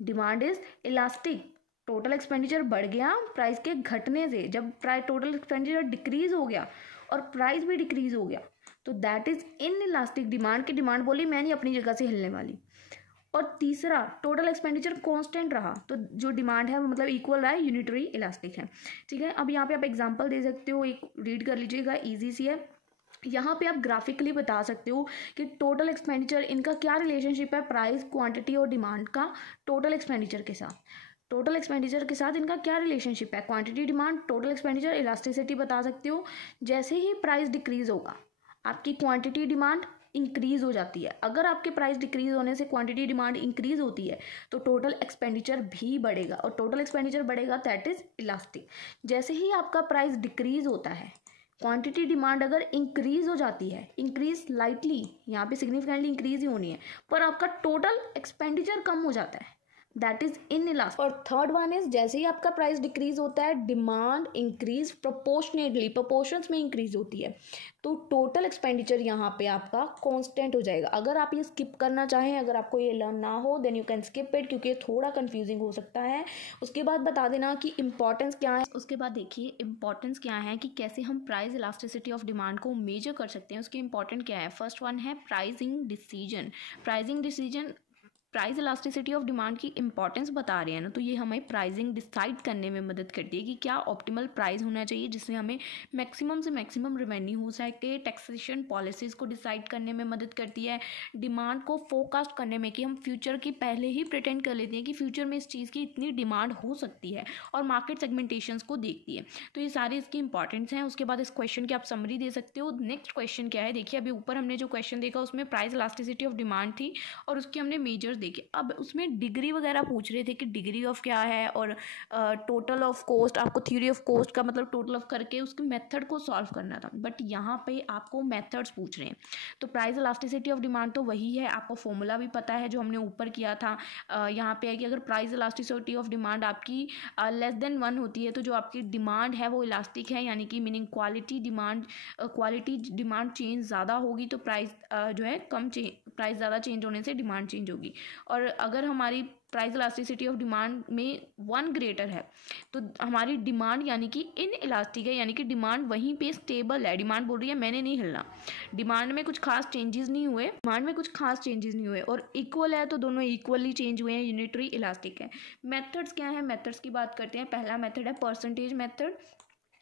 demand is elastic. Total expenditure बढ़ गया प्राइस के घटने से, जब प्राइस टोटल एक्सपेंडिचर डिक्रीज हो गया और प्राइस भी डिक्रीज हो गया, तो that is in elastic demand की डिमांड बोली मैं नहीं अपनी जगह से हिलने वाली। और तीसरा, टोटल एक्सपेंडिचर कांस्टेंट रहा, तो जो डिमांड है वो मतलब इक्वल रहा है, यूनिटरी इलास्टिक है। ठीक है, अब यहाँ पे आप एग्जांपल दे सकते हो, एक रीड कर लीजिएगा, इजी सी है। यहाँ पे आप ग्राफिकली बता सकते हो कि टोटल एक्सपेंडिचर इनका क्या रिलेशनशिप है, प्राइस क्वांटिटी और डिमांड का टोटल एक्सपेंडिचर के साथ। टोटल एक्सपेंडिचर के साथ इनका क्या रिलेशनशिप है, quantity demand total expenditure elasticity बता सकते हो। जैसे ही प्राइस डिक्रीज होगा आपकी क्वांटिटी डिमांड इंक्रीज हो जाती है। अगर आपके प्राइस डिक्रीज होने से क्वांटिटी डिमांड इंक्रीज होती है तो टोटल एक्सपेंडिचर भी बढ़ेगा, और टोटल एक्सपेंडिचर बढ़ेगा दैट इज इलास्टिक। जैसे ही आपका प्राइस डिक्रीज होता है, क्वांटिटी डिमांड अगर इंक्रीज हो जाती है, इंक्रीज स्लाइटली, यहाँ पे सिग्निफिकेंटली इंक्रीज ही होनी है, पर आपका टोटल एक्सपेंडिचर कम हो जाता है, दैट इज इनइलास्टिक। और थर्ड वन इज जैसे ही आपका प्राइस डिक्रीज होता है, डिमांड इंक्रीज प्रोपोर्शनेटली, प्रोपोर्शंस में इंक्रीज होती है, तो टोटल एक्सपेंडिचर यहाँ पे आपका कांस्टेंट हो जाएगा। अगर आप ये स्किप करना चाहें, अगर आपको ये लर्न ना हो, then you can skip it, क्योंकि थोड़ा कंफ्यूजिंग हो सकता है। उसके बाद बता देना कि इंपॉर्टेंस क्या है। उसके बाद देखिए इंपॉर्टेंस क्या है कि कैसे हम प्राइस इलास्टिसिटी ऑफ डिमांड को मेजर कर सकते हैं। उसके इंपॉर्टेंट क्या है, फर्स्ट वन है pricing decision. Pricing decision price elasticity of demand की इंपॉर्टेंस बता रहे हैं ना, तो ये हमें प्राइसिंग डिसाइड करने में मदद करती है कि क्या ऑप्टिमल प्राइस होना चाहिए जिससे हमें मैक्सिमम से मैक्सिमम रेवेन्यू हो सके। टैक्सेशन पॉलिसीज़ को डिसाइड करने में मदद करती है। डिमांड को फोरकास्ट करने में, कि हम फ्यूचर की पहले ही प्रिटेंड कर लेते हैं कि फ्यूचर में इस चीज़ की इतनी डिमांड हो सकती है, और मार्केट सेगमेंटेशंस को देखती है। तो ये सारी इसकी इंपॉर्टेंस हैं। उसके बाद इस क्वेश्चन की आप समरी दे सकते हो। नेक्स्ट क्वेश्चन क्या है, देखिए अभी ऊपर हमने जो क्वेश्चन देखा उसमें प्राइस इलास्टिसिटी ऑफ डिमांड थी और उसकी हमने मेजर्स देखे। अब उसमें डिग्री वगैरह पूछ रहे थे कि डिग्री ऑफ क्या है, और टोटल ऑफ कॉस्ट, आपको थ्योरी ऑफ कॉस्ट का मतलब टोटल ऑफ करके उसके मेथड को सॉल्व करना था, बट यहाँ पे आपको मेथड्स पूछ रहे हैं। तो प्राइस इलास्टिसिटी ऑफ डिमांड तो वही है, आपको फॉर्मूला भी पता है जो हमने ऊपर किया था। यहाँ पे है कि अगर प्राइस इलास्टिसिटी ऑफ डिमांड आपकी लेस देन 1 होती है, तो जो आपकी डिमांड है वो इलास्टिक है, यानी कि मीनिंग क्वालिटी डिमांड चेंज ज़्यादा होगी तो प्राइस जो है प्राइस ज़्यादा चेंज होने से डिमांड चेंज होगी। और अगर हमारी प्राइस इलास्टिसिटी ऑफ डिमांड में 1 ग्रेटर है तो हमारी डिमांड यानी कि इन इलास्टिक है, यानी कि डिमांड वहीं पे स्टेबल है। डिमांड बोल रही है मैंने नहीं हिलना, डिमांड में कुछ खास चेंजेस नहीं हुए, और इक्वल है तो दोनों इक्वली चेंज हुए हैं, यूनिटरी इलास्टिक है। मेथड्स क्या है, मेथड्स की बात करते हैं। पहला मेथड है परसेंटेज मेथड।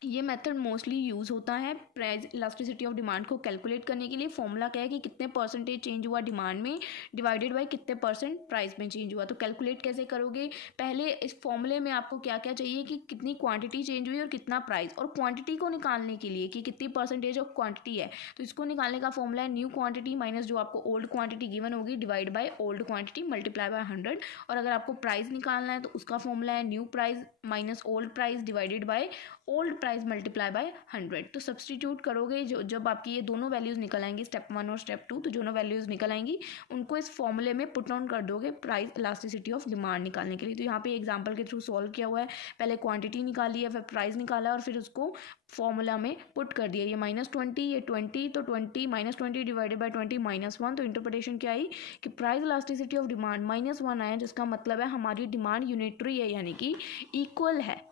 ये मेथड मोस्टली यूज़ होता है प्राइस इलास्टिसिटी ऑफ डिमांड को कैलकुलेट करने के लिए। फॉर्मूला क्या है कि कितने परसेंटेज चेंज हुआ डिमांड में डिवाइडेड बाय कितने परसेंट प्राइस में चेंज हुआ। तो कैलकुलेट कैसे करोगे, पहले इस फॉर्मूले में आपको क्या क्या चाहिए कि कितनी क्वांटिटी चेंज हुई और कितना प्राइस, और क्वांटिटी को निकालने के लिए कि कितनी परसेंटेज ऑफ क्वांटिटी है, तो इसको निकालने का फॉर्मूला है न्यू क्वांटिटी माइनस जो आपको ओल्ड क्वांटिटी गिवन होगी divide by old quantity multiply by 100। और अगर आपको प्राइस निकालना है तो उसका फॉर्मूला है new price minus old price divided by old price multiply by 100। तो सब्सटीट्यूट करोगे जब आपकी ये दोनों वैल्यूज़ निकल आएंगी, स्टेप 1 और स्टेप 2, तो दोनों वैल्यूज़ निकल आएंगी, उनको इस फॉर्मूले में पुट ऑन कर दोगे प्राइस इलास्टिसिटी ऑफ डिमांड निकालने के लिए। तो यहाँ पे एग्जांपल के थ्रू सॉल्व किया हुआ है, पहले क्वांटिटी निकाली है, फिर प्राइस निकाला और फिर उसको फॉर्मूला में पुट कर दिया। ये -20, ये 20, तो 20 -20 डिवाइडेड बाय 20 -1। तो इंटरप्रिटेशन क्या आई कि प्राइस इलास्टिसिटी ऑफ डिमांड -1 आया, जिसका मतलब है हमारी डिमांड यूनिटरी है, यानी कि इक्वल है।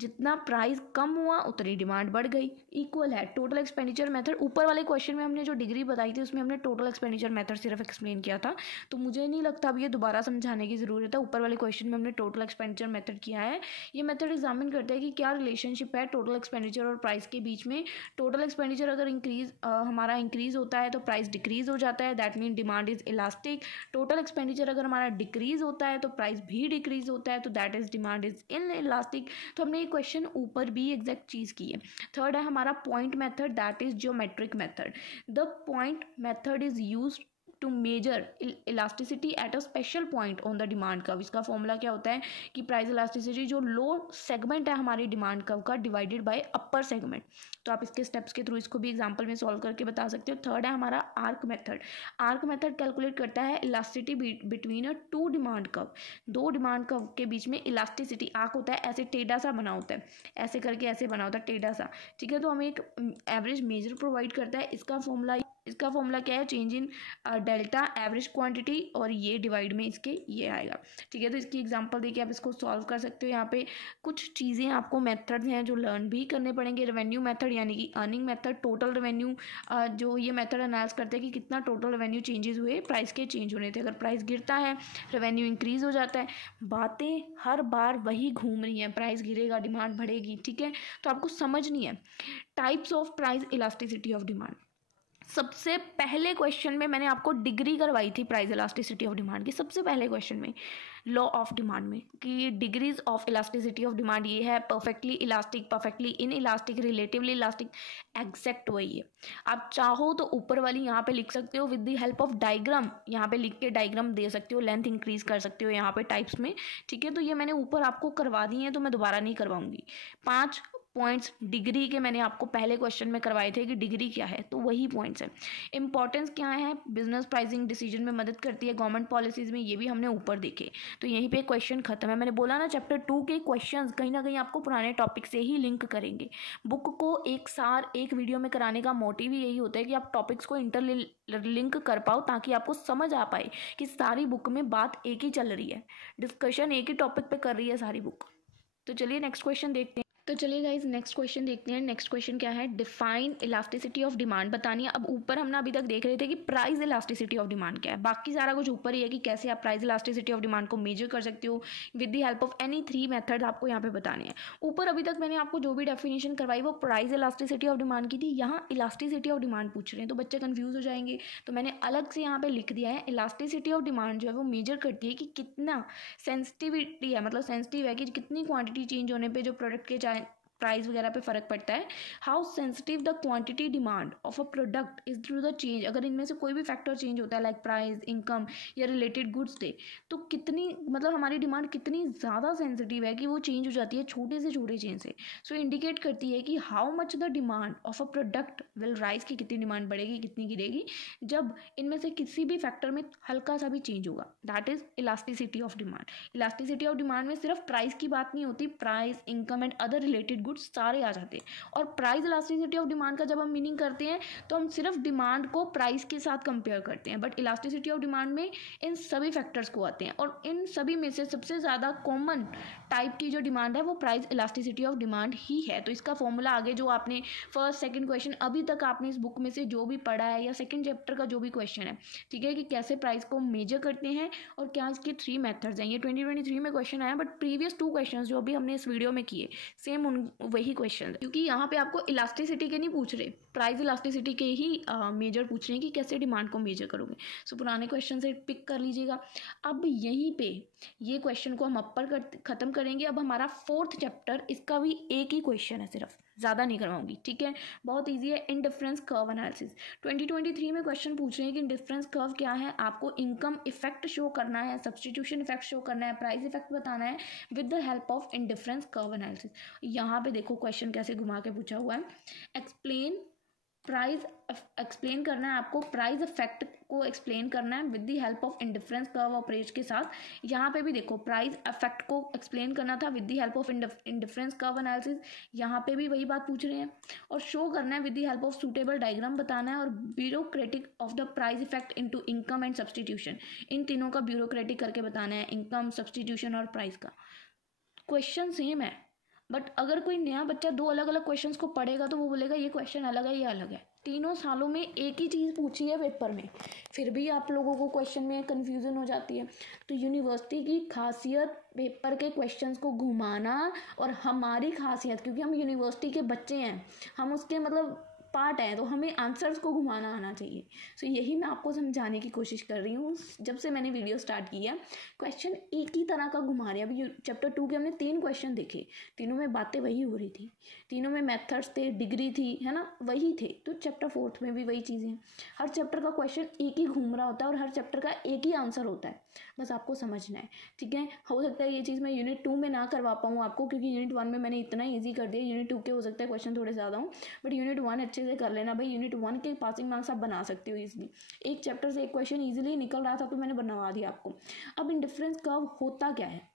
जितना प्राइस कम हुआ उतनी डिमांड बढ़ गई, इक्वल है। टोटल एक्सपेंडिचर मेथड, ऊपर वाले क्वेश्चन में हमने जो डिग्री बताई थी उसमें हमने टोटल एक्सपेंडिचर मेथड सिर्फ एक्सप्लेन किया था, तो मुझे नहीं लगता अब ये दोबारा समझाने की ज़रूरत है। ऊपर वाले क्वेश्चन में हमने टोटल एक्सपेंडिचर मेथड किया है। ये मेथड एग्जामिन करता है कि क्या रिलेशनशिप है टोटल एक्सपेंडिचर और प्राइस के बीच में। टोटल एक्सपेंडिचर अगर हमारा इंक्रीज होता है तो प्राइस डिक्रीज हो जाता है, that mean demand is elastic. Total expenditure अगर हमारा डिक्रीज होता है तो प्राइस भी डिक्रीज होता है, तो that is demand is in elastic. तो हमने क्वेश्चन ऊपर भी एग्जैक्ट चीज की है। थर्ड है हमारा point method, that is geometric method. The point method is used to measure elasticity at a special point on the demand curve. इसका फॉर्मूला क्या होता है कि प्राइस इलास्टिसिटी जो लो सेगमेंट है हमारी डिमांड कर्व का डिवाइडेड बाय अपर सेगमेंट। तो आप इसके स्टेप्स के थ्रू इसको भी एग्जांपल में सॉल्व करके बता सकते हो। थर्ड है हमारा arc method. Arc method calculate करता है elasticity between a 2 demand curve. 2 demand curve के बीच में इलास्टिसिटी, आर्क होता है ऐसे टेढ़ा सा बना होता है, ऐसे करके ऐसे बना होता है टेढ़ा सा, ठीक है। तो हमें एक एवरेज मेजर प्रोवाइड करता है। इसका फॉर्मूला क्या है, change in delta average quantity, और ये डिवाइड में इसके ये आएगा, ठीक है। तो इसकी एग्जांपल देखिए आप इसको सॉल्व कर सकते हो। यहाँ पे कुछ चीज़ें आपको मेथड्स हैं जो लर्न भी करने पड़ेंगे। रेवेन्यू मेथड यानी कि अर्निंग मेथड, टोटल रेवेन्यू, जो ये मेथड एनालाइज करते हैं कि कितना टोटल रेवेन्यू चेंजेस हुए प्राइस के चेंज होने थे। अगर प्राइस गिरता है रेवेन्यू इंक्रीज हो जाता है। बातें हर बार वही घूम रही हैं, प्राइस गिरेगा डिमांड बढ़ेगी, ठीक है। तो आपको समझनी है types of price elasticity of demand. सबसे पहले क्वेश्चन में मैंने आपको डिग्री करवाई थी प्राइस इलास्टिसिटी ऑफ डिमांड की, सबसे पहले क्वेश्चन में लॉ ऑफ डिमांड में, कि degrees of elasticity of demand ये है perfectly elastic, perfectly in elastic, relatively elastic, exact वही है। आप चाहो तो ऊपर वाली यहाँ पे लिख सकते हो with the help of diagram, यहाँ पे लिख के डायग्राम दे सकते हो, लेंथ इंक्रीज कर सकते हो यहाँ पे टाइप्स में, ठीक है। तो ये मैंने ऊपर आपको करवा दी है तो मैं दोबारा नहीं करवाऊंगी। 5 पॉइंट्स डिग्री के मैंने आपको पहले क्वेश्चन में करवाए थे कि डिग्री क्या है, तो वही पॉइंट्स हैं। इंपॉर्टेंस क्या है, बिजनेस प्राइसिंग डिसीजन में मदद करती है, गवर्नमेंट पॉलिसीज में, ये भी हमने ऊपर देखे। तो यहीं पे क्वेश्चन खत्म है। मैंने बोला ना चैप्टर 2 के क्वेश्चंस कहीं ना कहीं आपको पुराने टॉपिक से ही लिंक करेंगे। बुक को एक सार एक वीडियो में कराने का मोटिव ही यही होता है कि आप टॉपिक्स को लिंक कर पाओ, ताकि आपको समझ आ पाए कि सारी बुक में बात एक ही चल रही है, डिस्कशन एक ही टॉपिक पे कर रही है सारी बुक। तो चलिए नेक्स्ट क्वेश्चन देखते हैं। तो चलिए गाइज नेक्स्ट क्वेश्चन देखते हैं। नेक्स्ट क्वेश्चन क्या है, डिफाइन इलास्टिसिटी ऑफ डिमांड बतानी है। अब ऊपर हमने अभी तक देख रहे थे कि प्राइस इलास्टिसिटी ऑफ डिमांड क्या है, बाकी सारा कुछ ऊपर ही है कि कैसे आप प्राइस इलास्टिसिटी ऑफ डिमांड को मेजर कर सकते हो with the help of any 3 method आपको यहाँ पे बताने हैं। ऊपर अभी तक मैंने आपको जो भी डेफिनेशन करवाई वो प्राइस इलास्टिसिटी ऑफ डिमांड की थी, यहाँ इलास्टिसिटी ऑफ डिमांड पूछ रहे हैं तो बच्चे कंफ्यूज हो जाएंगे। तो मैंने अलग से यहाँ पे लिख दिया है, इलास्टिसिटी ऑफ डिमांड जो है वो मेजर करती है कि कितना सेंसिटिविटी है, मतलब सेंसिटिव है कि कितनी क्वांटिटी चेंज होने पे जो प्रोडक्ट के चाहे प्राइस वगैरह पे फर्क पड़ता है। How sensitive the quantity demand of a product is through the change, अगर इनमें से कोई भी फैक्टर चेंज होता है लाइक प्राइस, इनकम या रिलेटेड गुड्स थे, तो कितनी मतलब हमारी डिमांड कितनी ज़्यादा सेंसिटिव है कि वो चेंज हो जाती है छोटे से छोटे चेंज से। सो इंडिकेट करती है कि how much the demand of a product will rise, की कितनी डिमांड बढ़ेगी कितनी गिरेगी जब इनमें से किसी भी फैक्टर में हल्का सा भी चेंज होगा। That is elasticity of demand. Elasticity of demand में सिर्फ प्राइस की बात नहीं होती, price, income and other related goods सारे आ जाते हैं। और प्राइस इलास्टिसिटी ऑफ डिमांड का जब हम मीनिंग करते हैं तो हम सिर्फ डिमांड को प्राइस के साथ कंपेयर करते हैं, बट इलास्टिसिटी ऑफ डिमांड में इन सभी फैक्टर्स को आते हैं, और इन सभी में से सबसे ज़्यादा कॉमन टाइप की जो डिमांड है वो प्राइस इलास्टिसिटी ऑफ डिमांड ही है। तो इसका फॉर्मूला आगे जो आपने फर्स्ट सेकंड क्वेश्चन अभी तक आपने इस बुक में से जो भी पढ़ा है या सेकंड चैप्टर का जो भी क्वेश्चन है, ठीक है, कि कैसे प्राइस को मेजर करते हैं और क्या इसके 3 मेथड्स हैं। ये 2023 में क्वेश्चन आया, बट प्रीवियस 2 क्वेश्चन जो अभी हमने इस वीडियो में किए सेम वही क्वेश्चन, क्योंकि यहाँ पे आपको इलास्टिसिटी के नहीं पूछ रहे, प्राइस इलास्टिसिटी के ही मेजर पूछ रहे हैं कि कैसे डिमांड को मेजर करोगे। सो पुराने क्वेश्चन से पिक कर लीजिएगा। अब यहीं पे ये क्वेश्चन को हम अपर खत्म करेंगे। अब हमारा 4th चैप्टर, इसका भी एक ही क्वेश्चन है, सिर्फ ज़्यादा नहीं करवाऊंगी, ठीक है, बहुत ईजी है। इंडिफरेंस कर्व एनालिसिस 2023 में क्वेश्चन पूछ रहे हैं कि इंडिफरेंस कर्व क्या है, आपको इनकम इफेक्ट शो करना है, सब्सटीट्यूशन इफेक्ट शो करना है, प्राइस इफेक्ट बताना है with the help of indifference curve analysis. यहाँ पे देखो क्वेश्चन कैसे घुमा के पूछा हुआ है, एक्सप्लेन करना है आपको, प्राइस इफेक्ट को एक्सप्लेन करना है with the help of indifference curve approach के साथ। यहाँ पे भी देखो प्राइस इफेक्ट को एक्सप्लेन करना था with the help of indifference curve analysis, यहाँ पे भी वही बात पूछ रहे हैं, और शो करना है with the help of suitable diagram बताना है, और bureaucratic of the price effect into income and substitution, इन तीनों का ब्यूरोक्रेटिक करके बताना है, इनकम, सब्सटीट्यूशन और प्राइस का। क्वेश्चन सेम है, बट अगर कोई नया बच्चा 2 अलग अलग क्वेश्चंस को पढ़ेगा तो वो बोलेगा ये क्वेश्चन अलग है, ये अलग है। तीनों सालों में एक ही चीज़ पूछी है पेपर में, फिर भी आप लोगों को क्वेश्चन में कन्फ्यूज़न हो जाती है। तो यूनिवर्सिटी की खासियत पेपर के क्वेश्चंस को घुमाना, और हमारी खासियत क्योंकि हम यूनिवर्सिटी के बच्चे हैं, हम उसके मतलब पार्ट है, तो हमें आंसर्स को घुमाना आना चाहिए। सो यही मैं आपको समझाने की कोशिश कर रही हूँ जब से मैंने वीडियो स्टार्ट किया। क्वेश्चन एक ही तरह का घुमा रहे हैं। अभी चैप्टर 2 के हमने 3 क्वेश्चन देखे, तीनों में बातें वही हो रही थी, तीनों में मेथड्स थे, डिग्री थी, है ना, वही थे। तो चैप्टर 4 में भी वही चीज़ें हैं। हर चैप्टर का क्वेश्चन एक ही घूम रहा होता है और हर चैप्टर का एक ही आंसर होता है, बस आपको समझना है, ठीक है। हो सकता है ये चीज़ मैं यूनिट 2 में ना करवा पाऊँ आपको, क्योंकि यूनिट 1 में मैंने इतना ईजी कर दिया, यूनिट 2 के हो सकता है क्वेश्चन थोड़े ज़्यादा हों, बट यूनिट 1 अच्छे से कर लेना भाई। यूनिट 1 के पासिंग मार्क्स आप बना सकते हो इजीली, एक चैप्टर से एक क्वेश्चन इजीली निकल रहा था तो मैंने बनवा दिया आपको। अब इंडिफरेंस कर्व होता क्या है,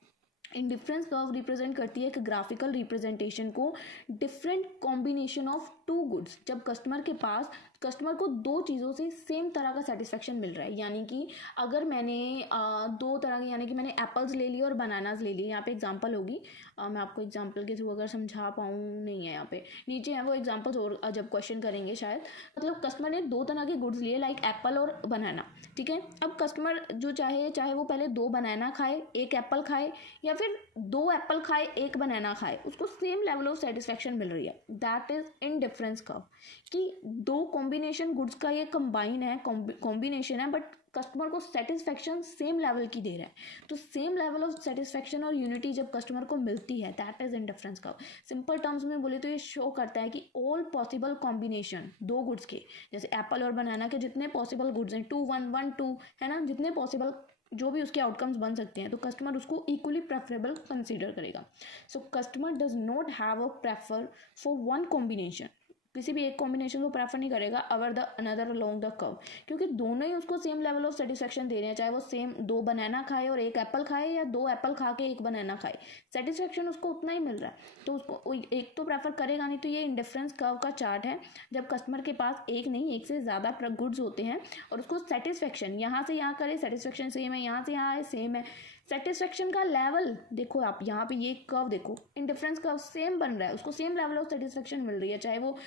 इंडिफरेंस कर्व रिप्रेजेंट करती है एक ग्राफिकल रिप्रेजेंटेशन को, डिफरेंट कॉम्बिनेशन ऑफ 2 गुड्स, जब कस्टमर को 2 चीज़ों से सेम तरह का सेटिस्फेक्शन मिल रहा है। यानी कि अगर मैंने 2 तरह के, यानी कि मैंने एप्पल्स ले लिए और बनानाज ले लिए, यहाँ पे एग्जांपल होगी, मैं आपको एग्जांपल के थ्रू अगर समझा पाऊँ, नहीं है यहाँ पे नीचे है वो एग्जांपल्स, और जब क्वेश्चन करेंगे शायद। मतलब कस्टमर ने 2 तरह के गुड्स लिए लाइक एप्पल और बनाना, ठीक है। अब कस्टमर जो चाहे वो पहले 2 बनाना खाए, 1 एप्पल खाए, या फिर 2 एप्पल खाए 1 बनाना खाए, उसको सेम लेवल ऑफ सेटिस्फेक्शन मिल रही है। दैट इज इंडिफरेंस कर्व, कि 2 कॉम्बिनेशन गुड्स का ये कंबाइन है, कॉम्बिनेशन है, बट कस्टमर को सेटिस्फेक्शन सेम लेवल की दे रहा है। तो सेम लेवल ऑफ सेटिस्फेक्शन और यूनिटी जब कस्टमर को मिलती है, that is indifference curve. Simple terms में बोले तो ये शो करता है कि ऑल पॉसिबल कॉम्बिनेशन 2 गुड्स के, जैसे एप्पल और बनाना के जितने पॉसिबल गुड्स हैं, 2 1 1 2, है ना, जितने पॉसिबल जो भी उसके आउटकम्स बन सकते हैं, तो कस्टमर उसको इक्वली प्रेफरेबल कंसीडर करेगा। So customer does not have a prefer for one combination, किसी भी एक कॉम्बिनेशन को प्रेफर नहीं करेगा अवर the another along the curve, क्योंकि दोनों ही उसको सेम लेवल ऑफ सेटिस्फेक्शन दे रहे हैं, चाहे वो सेम 2 बनाना खाए और 1 एप्पल खाए या 2 एप्पल खा के 1 बनाना खाए, सेटिस्फेक्शन उसको उतना ही मिल रहा है, तो उसको एक तो प्रेफर करेगा नहीं। तो ये इंडिफरेंस कर्व का चार्ट है, जब कस्टमर के पास एक नहीं एक से ज़्यादा गुड्स होते हैं और उसको सेटिस्फेक्शन यहाँ से यहाँ करे, सेटिस्फेक्शन सेम है, यहाँ से यहाँ है सेम है, सेटिस्फेक्शन का लेवल देखो आप यहाँ पे, ये कर्व देखो, इंडिफरेंस कर्व सेम बन रहा है, उसको सेम लेवल ऑफ सेटिस्फेक्शन मिल रही है, चाहे वो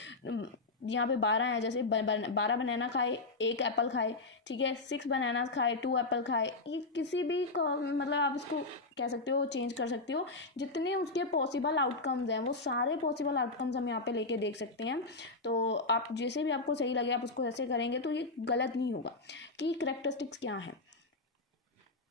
यहाँ पे 12 है, जैसे 12 बनाना खाए 1 एप्पल खाए, ठीक है, 6 बनाना खाए 2 एप्पल खाए, ये किसी भी मतलब आप इसको कह सकते हो, चेंज कर सकते हो, जितने उसके पॉसिबल आउटकम्स हैं वो सारे पॉसिबल आउटकम्स हम यहाँ पे लेके देख सकते हैं। तो आप जैसे भी आपको सही लगे आप उसको ऐसे करेंगे तो ये गलत नहीं होगा। कि करेक्टरिस्टिक्स क्या है,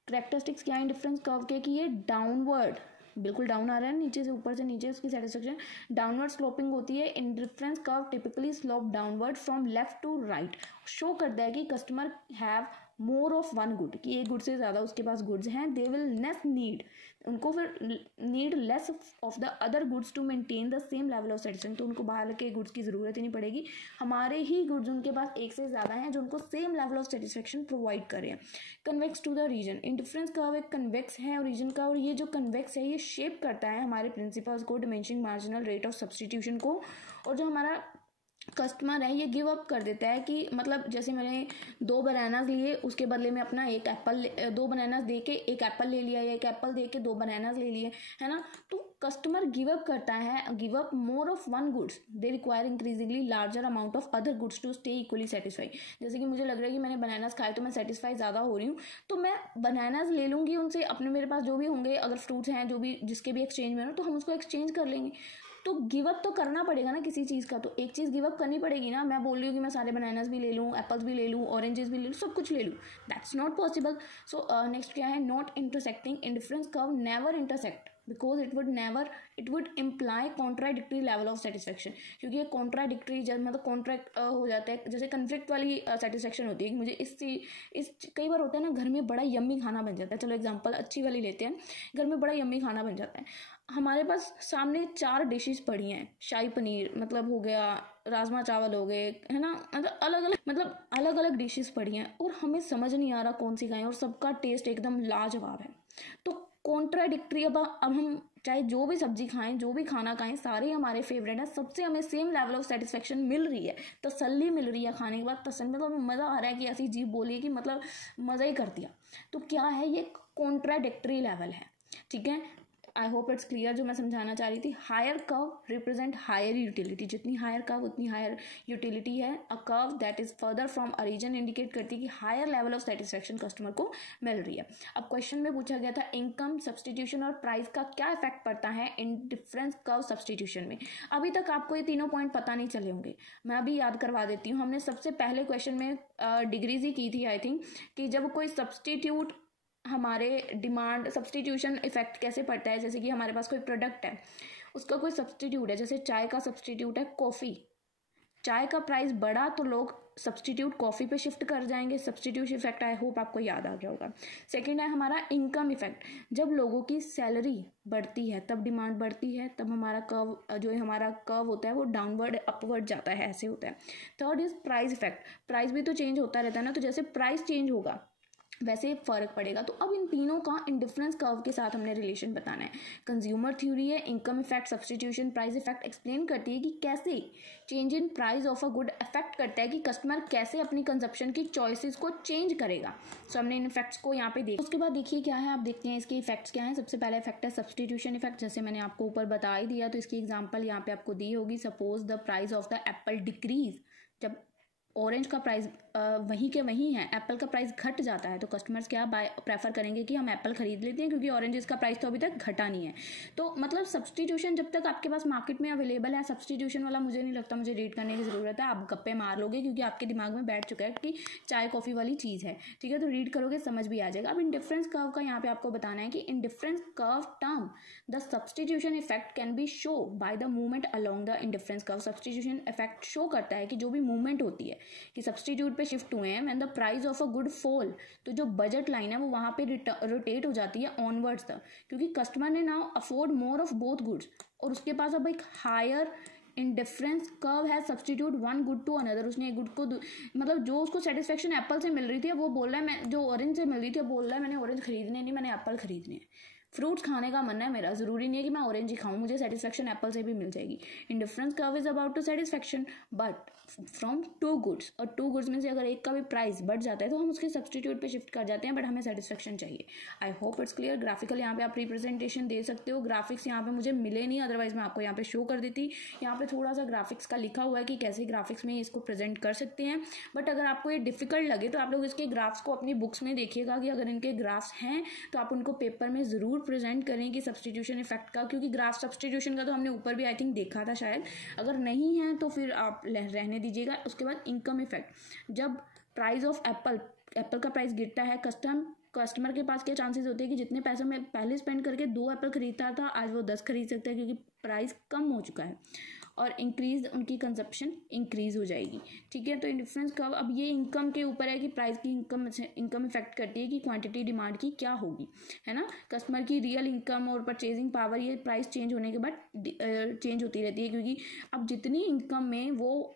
करेक्टरिस्टिक्स क्या है डिफरेंस कर्व के, कि ये डाउनवर्ड बिल्कुल डाउन आ रहा है, नीचे से ऊपर से नीचे उसकी सेटिस्फेक्शन डाउनवर्ड स्लोपिंग होती है। Indifference curve typically slope downward from left to right, show करता है कि customer have more of one good, कि एक गुड से ज़्यादा उसके पास गुड्स हैं, दे विल नेस नीड, उनको फिर need less of the other goods to maintain the same level of satisfaction, तो उनको बाहर के गुड्स की ज़रूरत ही नहीं पड़ेगी, हमारे ही गुड्स उनके पास एक से ज़्यादा हैं जो उनको same level of satisfaction provide कर रहे हैं। Convex to the region, indifference curve एक कन्वेक्स है ओरिजिन का, और ये जो कन्वेक्स है ये शेप करता है हमारे प्रिंसिपल्स को, diminishing marginal rate of substitution को, और जो हमारा कस्टमर है ये गिव अप कर देता है कि मतलब जैसे मैंने 2 बनानास लिए उसके बदले में अपना 1 एप्पल, 2 बनानास दे के 1 एप्पल ले लिया या 1 एप्पल दे के 2 बनानास ले लिए, है ना, तो कस्टमर गिव अप करता है, give up more of one goods, they require increasingly larger amount of other goods to stay equally satisfy. जैसे कि मुझे लग रहा है कि मैंने बनानास खाए तो मैं सेटिस्फाई ज़्यादा हो रही हूँ, तो मैं बनानास ले लूँगी उनसे, अपने मेरे पास जो भी होंगे अगर फ्रूट्स हैं जो भी जिसके भी एक्सचेंज में हो तो हम उसको एक्सचेंज कर लेंगे। तो गिव अप तो करना पड़ेगा ना किसी चीज़ का, तो एक चीज़ गिव अप करनी पड़ेगी ना। मैं बोल रही हूँ कि मैं सारे बनानास भी ले लूँ, एप्पल्स भी ले लूँ, ऑरेंजेस भी ले लूँ, सब कुछ ले लूँ, that's not possible. So next क्या है, not intersecting, indifference curve never intersect because it would imply contradictory level of satisfaction, क्योंकि ये कॉन्ट्राडिक्टरी जब मतलब कॉन्ट्रैक्ट हो जाता है, जैसे कन्फ्लिक्ट वाली सेटिस्फेक्शन होती है कि मुझे इस कई बार होता है ना, घर में बड़ा यम्मी खाना बन जाता है, चलो एग्जांपल अच्छी वाली लेते हैं, घर में बड़ा यम्मी खाना बन जाता है, हमारे पास सामने 4 डिशेस पड़ी हैं, शाही पनीर मतलब हो गया, राजमा चावल हो गए, है ना, मतलब अलग अलग डिशेस पड़ी हैं और हमें समझ नहीं आ रहा कौन सी खाएं और सबका टेस्ट एकदम लाजवाब है। तो कॉन्ट्राडिक्टरी, अब हम चाहे जो भी सब्जी खाएं, जो भी खाना खाएं, सारे हमारे फेवरेट हैं, सबसे हमें सेम लेवल ऑफ सेटिस्फेक्शन मिल रही है, तसल्ली मिल रही है खाने के बाद, तसल्ली मतलब मज़ा आ रहा है कि ऐसी जीभ बोली कि मतलब मज़ा ही कर दिया। तो क्या है, ये कॉन्ट्राडिक्टरी लेवल है, ठीक है। आई होप इट्स क्लियर जो मैं समझाना चाह रही थी। Higher curve represent higher utility, जितनी हायर कर्व उतनी हायर यूटिलिटी है। A curve that is further from origin indicate करती है कि higher level of satisfaction customer को मिल रही है। अब क्वेश्चन में पूछा गया था इनकम, सब्सटीट्यूशन और प्राइस का क्या इफेक्ट पड़ता है इन डिफरेंस कर्व सब्सटीट्यूशन में। अभी तक आपको ये तीनों पॉइंट पता नहीं चले होंगे, मैं अभी याद करवा देती हूँ। हमने सबसे पहले क्वेश्चन में डिग्रीज ही की थी आई थिंक, कि जब कोई सब्सटीट्यूट हमारे डिमांड सब्सटीट्यूशन इफेक्ट कैसे पड़ता है, जैसे कि हमारे पास कोई प्रोडक्ट है उसका कोई सब्सटीट्यूट है, जैसे चाय का सब्सटीट्यूट है कॉफ़ी, चाय का प्राइस बढ़ा तो लोग सब्सटीट्यूट कॉफ़ी पे शिफ्ट कर जाएंगे, सब्सटीट्यूट इफेक्ट आई होप आपको याद आ गया होगा। सेकंड है हमारा इनकम इफेक्ट, जब लोगों की सैलरी बढ़ती है तब डिमांड बढ़ती है, तब हमारा कर्व होता है वो डाउनवर्ड अपवर्ड जाता है, ऐसे होता है। Third is price effect, price भी तो चेंज होता रहता है ना, तो जैसे प्राइस चेंज होगा वैसे फ़र्क पड़ेगा। तो अब इन तीनों का इंडिफरेंस कर्व के साथ हमने रिलेशन बताना है। कंज्यूमर थ्योरी है, income effect, substitution, price effect explain करती है कि कैसे change in price of a good effect करता है कि कस्टमर कैसे अपनी कंजप्शन की चॉइसेस को चेंज करेगा। सो हमने इन इफेक्ट्स को यहाँ पे देखा। उसके बाद देखिए क्या है, आप देखते हैं इसके इफेक्ट्स क्या हैं। सबसे पहला इफेक्ट है सब्सटीट्यूशन इफेक्ट, जैसे मैंने आपको ऊपर बता ही दिया, तो इसकी एग्जाम्पल यहाँ पे आपको दी होगी। Suppose the price of the Apple decrease, जब ऑरेंज का प्राइस वहीं के वहीं है, एप्पल का प्राइस घट जाता है, तो कस्टमर्स क्या प्रेफर करेंगे कि हम एप्पल खरीद लेते हैं क्योंकि ऑरेंजेस का प्राइस तो अभी तक घटा नहीं है। तो मतलब सब्सटीट्यूशन जब तक आपके पास मार्केट में अवेलेबल है, सब्सटीट्यूशन वाला मुझे नहीं लगता मुझे रीड करने की ज़रूरत है, आप गप्पे मार लोगे क्योंकि आपके दिमाग में बैठ चुका है कि चाय कॉफ़ी वाली चीज़ है, ठीक है, तो रीड करोगे समझ भी आ जाएगा। अब इंडिफरेंस कर्व का यहाँ पे आपको बताना है कि indifference curve term the substitution effect can be show by the movement along the indifference curve. Substitution effect show करता है कि जो भी मूवमेंट होती है कि सब्सटीट्यूट पे शिफ्ट हुए हैं when the price of a good fall, तो जो बजट लाइन है वो वहाँ पे रोटेट हो जाती है ऑनवर्ड्स तक, क्योंकि कस्टमर ने now afford more of both goods, और उसके पास अब एक हायर इंडिफरेंस कर्व है substitute one good to another. उसने एक गुड को मतलब जो उसको सेटिस्फेक्शन एप्पल से मिल रही थी वो बोल रहा है, मैं जो ऑरेंज से मिल रही थी बोल रहा है मैंने ऑरेंज खरीदने नहीं, मैंने एप्पल खरीदने हैं। फ्रूट्स खाने का मन है मेरा, ज़रूरी नहीं है कि मैं ऑरेंज ही खाऊं, मुझे सेटिस्फेक्शन एप्पल से भी मिल जाएगी। Indifference curve is about to satisfaction but from two goods, और टू गुड्स में से अगर एक का भी प्राइस बढ़ जाता है तो हम उसके सब्सटीट्यूट पे शिफ्ट कर जाते हैं, बट हमें सेटिस्फेक्शन चाहिए। I hope it's clear. Graphical यहाँ पे आप रिप्रेजेंटेशन दे सकते हो। ग्राफिक्स यहाँ पे मुझे मिले नहीं, अदरवाइज मैं आपको यहाँ पे शो कर देती। यहाँ पे थोड़ा सा ग्राफिक्स का लिखा हुआ है कि कैसे ग्राफिक्स में इसको प्रेजेंट कर सकते हैं, बट अगर आपको ये डिफिकल्ट लगे तो आप लोग इसके ग्राफ्स को अपनी बुक्स में देखिएगा कि अगर इनके ग्राफ्स हैं तो आप उनको पेपर में ज़रूर प्रेजेंट करें कि सब्सटीट्यूशन इफेक्ट का, क्योंकि ग्राफ सब्सटीट्यूशन का तो हमने ऊपर भी आई थिंक देखा था शायद, अगर नहीं है तो फिर आप रहने दीजिएगा। उसके बाद इनकम इफेक्ट, जब प्राइस ऑफ एप्पल का प्राइस गिरता है, कस्टमर के पास क्या चांसेस होते हैं कि जितने पैसे में पहले स्पेंड करके 2 एप्पल खरीदता था आज वो 10 खरीद सकता है, क्योंकि प्राइस कम हो चुका है और इंक्रीज उनकी कंजप्शन इंक्रीज हो जाएगी। ठीक है, तो डिफरेंस कब, अब ये इनकम के ऊपर है कि प्राइस की इनकम इफेक्ट करती है कि क्वांटिटी डिमांड की क्या होगी, है ना। कस्टमर की रियल इनकम और परचेजिंग पावर ये प्राइस चेंज होने के बाद चेंज होती रहती है, क्योंकि अब जितनी इनकम में वो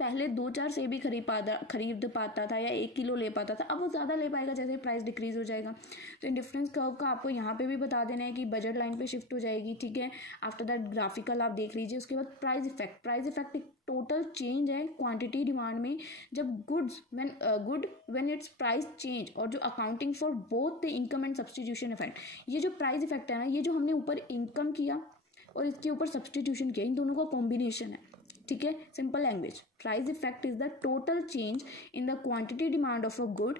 पहले 2-4 सेब ही खरीद पाता था या 1 किलो ले पाता था, अब वो ज़्यादा ले पाएगा जैसे प्राइस डिक्रीज हो जाएगा। तो इंडिफरेंस कर्व का आपको यहाँ पे भी बता देना है कि बजट लाइन पे शिफ्ट हो जाएगी। ठीक है, आफ्टर दैट ग्राफिकल आप देख लीजिए। उसके बाद प्राइस इफेक्ट एक टोटल चेंज है क्वांटिटी डिमांड में, जब goods when it's price change, और जो accounting for both the income and substitution effect. ये जो प्राइस इफेक्ट है ना, ये जो हमने ऊपर इनकम किया और इसके ऊपर सब्सटीट्यूशन किया, इन दोनों का कॉम्बिनेशन है। ठीक है, simple language, price effect is the total change in the quantity demand of a good.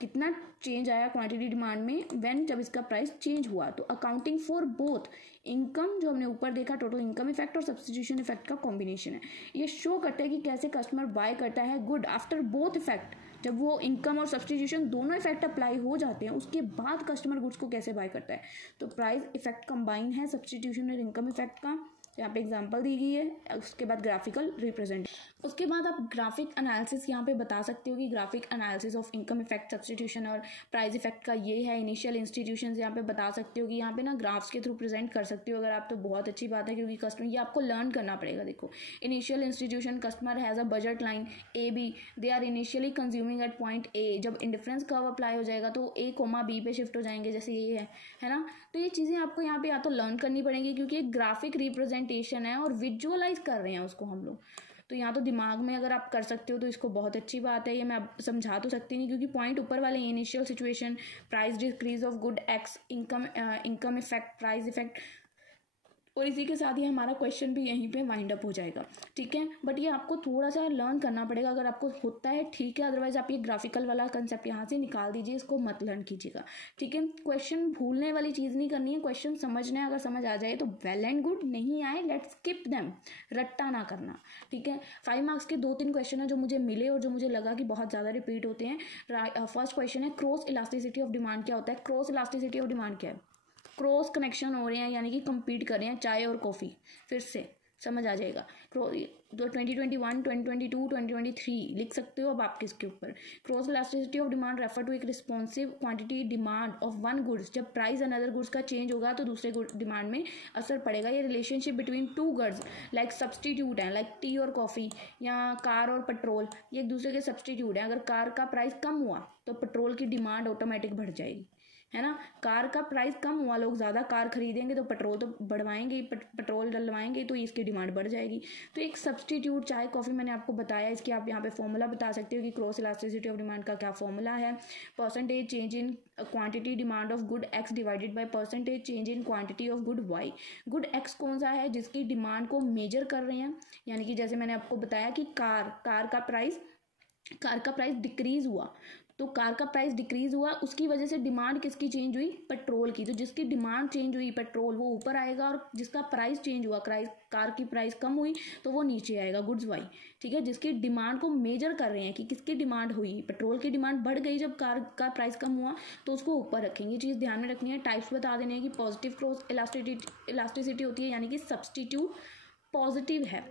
कितना चेंज आया क्वांटिटी डिमांड में व्हेन, जब इसका प्राइस चेंज हुआ, तो अकाउंटिंग फॉर बोथ इनकम जो हमने ऊपर देखा टोटल इनकम इफेक्ट और सब्सटीट्यूशन इफेक्ट का कॉम्बिनेशन है। ये शो करता है कि कैसे कस्टमर बाय करता है गुड आफ्टर बोथ इफेक्ट। जब वो इनकम और सब्सटीट्यूशन दोनों इफेक्ट अप्लाई हो जाते हैं उसके बाद कस्टमर गुड्स को कैसे बाय करता है। तो प्राइस इफेक्ट कंबाइन है सब्सटीट्यूशन और इनकम इफेक्ट का, यहाँ पे एग्जांपल दी गई है। उसके बाद ग्राफिकल रिप्रेजेंट, उसके बाद आप ग्राफिक एनालिसिस यहाँ पे बता सकते हो कि graphic analysis of income effect substitution और प्राइस इफेक्ट का ये है। इनिशियल इंस्टीट्यूशंस यहाँ पे बता सकते हो कि यहाँ पे ना ग्राफ्स के थ्रू प्रेजेंट कर सकते हो अगर आप, तो बहुत अच्छी बात है, क्योंकि कस्टमर ये आपको लर्न करना पड़ेगा। देखो, initial institution customer has a budget line A B, they are initially consuming at point A. जब इंडिफरेंस कर्व अप्लाई हो जाएगा तो A, B पे शिफ्ट हो जाएंगे, जैसे ये है ना। तो ये चीज़ें आपको यहाँ पे या तो लर्न करनी पड़ेंगी, क्योंकि एक ग्राफिक रिप्रेजेंटेशन है और विजुअलाइज कर रहे हैं उसको हम लोग। तो यहाँ तो दिमाग में अगर आप कर सकते हो तो इसको बहुत अच्छी बात है। ये मैं अब समझा तो सकती नहीं, क्योंकि पॉइंट ऊपर वाले initial situation, price decrease of good x, income effect, price effect, और इसी के साथ ही हमारा क्वेश्चन भी यहीं पे वाइंड अप हो जाएगा। ठीक है, बट ये आपको थोड़ा सा लर्न करना पड़ेगा। अगर आपको होता है ठीक है, अदरवाइज आप ये ग्राफिकल वाला कंसेप्ट यहाँ से निकाल दीजिए, इसको मत लर्न कीजिएगा। ठीक है, क्वेश्चन भूलने वाली चीज़ नहीं करनी है, क्वेश्चन समझना है। अगर समझ आ जाए तो वेल एंड गुड, नहीं आए लेट्स स्किप देम, रट्टा ना करना। ठीक है, 5 मार्क्स के 2-3 क्वेश्चन है जो मुझे मिले और जो मुझे लगा कि बहुत ज़्यादा रिपीट होते हैं। फर्स्ट क्वेश्चन है क्रॉस इलास्टिसिटी ऑफ डिमांड क्या होता है। क्रॉस इलास्टिसिटी ऑफ डिमांड क्या है? क्रॉस कनेक्शन हो रहे हैं, यानी कि compete कर रहे हैं चाय और कॉफ़ी। फिर से समझ आ जाएगा। तो 2021, 2022, 2023 लिख सकते हो अब आप किसके ऊपर। Cross elasticity of demand refer to एक responsive quantity demand of one goods. जब प्राइस अनदर गुड्स का चेंज होगा तो दूसरे डिमांड में असर पड़ेगा। ये relationship between two goods like substitute है, लाइक टी और कॉफ़ी या कार और पेट्रोल, ये एक दूसरे के सब्सटीट्यूट है। अगर कार का प्राइस कम हुआ तो पेट्रोल की डिमांड ऑटोमेटिक बढ़ जाएगी, है ना। कार का प्राइस कम हुआ, लोग ज़्यादा कार खरीदेंगे तो पेट्रोल तो बढ़वाएंगे, पेट्रोल डलवाएंगे तो इसकी डिमांड बढ़ जाएगी। तो एक सब्सटीट्यूट चाय कॉफ़ी मैंने आपको बताया, इसकी आप यहाँ पे फॉर्मूला बता सकते हो कि क्रॉस इलास्टिसिटी ऑफ डिमांड का क्या फॉर्मूला है। Percentage change in quantity demand of good X divided by percentage change in quantity of good Y. Good X कौन सा है? जिसकी डिमांड को मेजर कर रहे हैं, यानी कि जैसे मैंने आपको बताया कि कार का प्राइस डिक्रीज हुआ, तो कार का प्राइस डिक्रीज हुआ, उसकी वजह से डिमांड किसकी चेंज हुई? पेट्रोल की। तो जिसकी डिमांड चेंज हुई पेट्रोल, वो ऊपर आएगा, और जिसका प्राइस चेंज हुआ, कार की प्राइस कम हुई तो वो नीचे आएगा, गुड्स वाई। ठीक है, जिसकी डिमांड को मेजर कर रहे हैं कि किसकी डिमांड हुई, पेट्रोल की डिमांड बढ़ गई जब कार का प्राइस कम हुआ तो उसको ऊपर रखेंगे। चीज़ ध्यान में रखनी है। टाइप्स बता देने हैं कि पॉजिटिव क्रॉस इलास्टिसिटी होती है, यानी कि सब्सटीट्यूट पॉजिटिव है,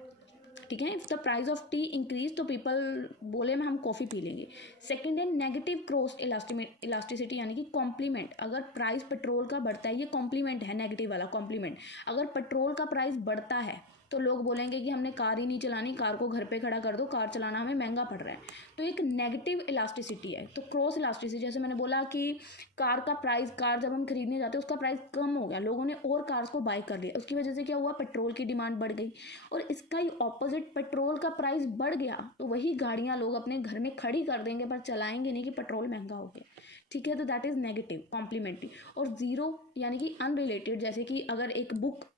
ठीक है। If the price of T increase तो पीपल बोले हम कॉफ़ी पी लेंगे। सेकंड है नेगेटिव क्रॉस इलास्टिसिटी, यानी कि कॉम्प्लीमेंट। अगर प्राइस पेट्रोल का बढ़ता है, ये कॉम्प्लीमेंट है नेगेटिव वाला कॉम्प्लीमेंट। अगर पेट्रोल का प्राइस बढ़ता है तो लोग बोलेंगे कि हमने कार ही नहीं चलानी, कार को घर पे खड़ा कर दो, कार चलाना हमें महंगा पड़ रहा है। तो एक नेगेटिव इलास्टिसिटी है। तो क्रॉस इलास्टिसिटी, जैसे मैंने बोला कि कार का प्राइस, कार जब हम खरीदने जाते हैं उसका प्राइस कम हो गया, लोगों ने और कार्स को बाय कर लिया, उसकी वजह से क्या हुआ, पेट्रोल की डिमांड बढ़ गई। और इसका ही ऑपोजिट, पेट्रोल का प्राइस बढ़ गया तो वही गाड़ियाँ लोग अपने घर में खड़ी कर देंगे पर चलाएंगे नहीं कि पेट्रोल महंगा हो गया। ठीक है, तो दैट इज नेगेटिव कॉम्प्लीमेंट्री। और जीरो यानी कि अनरिलेटेड, जैसे कि अगर एक बुक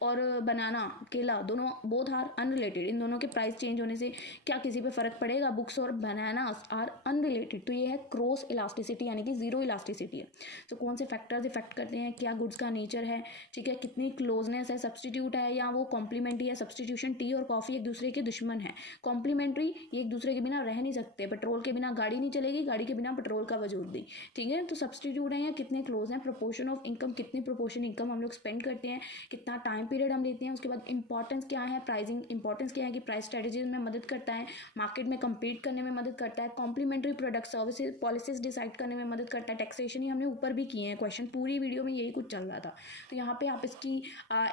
और बनाना, केला, दोनों बोथ आर अनरिलेटेड, इन दोनों के प्राइस चेंज होने से क्या किसी पे फर्क पड़ेगा, बुक्स और बनानास आर अनरिलेटेड। तो ये है क्रॉस इलास्टिसिटी यानी कि जीरो इलास्टिसिटी है। तो कौन से फैक्टर्स इफेक्ट करते हैं, क्या गुड्स का नेचर है, ठीक है, कितनी क्लोजनेस है, सब्सटीट्यूट है या वो कॉम्प्लीमेंट्री है। सब्सटीट्यूशन, टी और कॉफी एक दूसरे के दुश्मन है। कॉम्प्लीमेंट्री, ये एक दूसरे के बिना रह नहीं सकते, पेट्रोल के बिना गाड़ी नहीं चलेगी, गाड़ी के बिना पेट्रोल का वजूद नहीं, ठीक है। तो सब्सटीट्यूट है या कितने क्लोज हैं। प्रोपोर्शन ऑफ इनकम, कितने प्रोपोर्शन इनकम हम लोग स्पेंड करते हैं, कितना टाइम पीरियड हम लेते हैं। उसके बाद इंपॉर्टेंस क्या है, प्राइसिंग इंपॉर्टेंस क्या है कि प्राइस स्ट्रेटेजीज में मदद करता है, मार्केट में compete करने में मदद करता है, complementary product services policies decide करने में मदद करता है। टैक्सेशन ही हमने ऊपर भी किए हैं क्वेश्चन, पूरी वीडियो में यही कुछ चल रहा था। तो यहाँ पे आप इसकी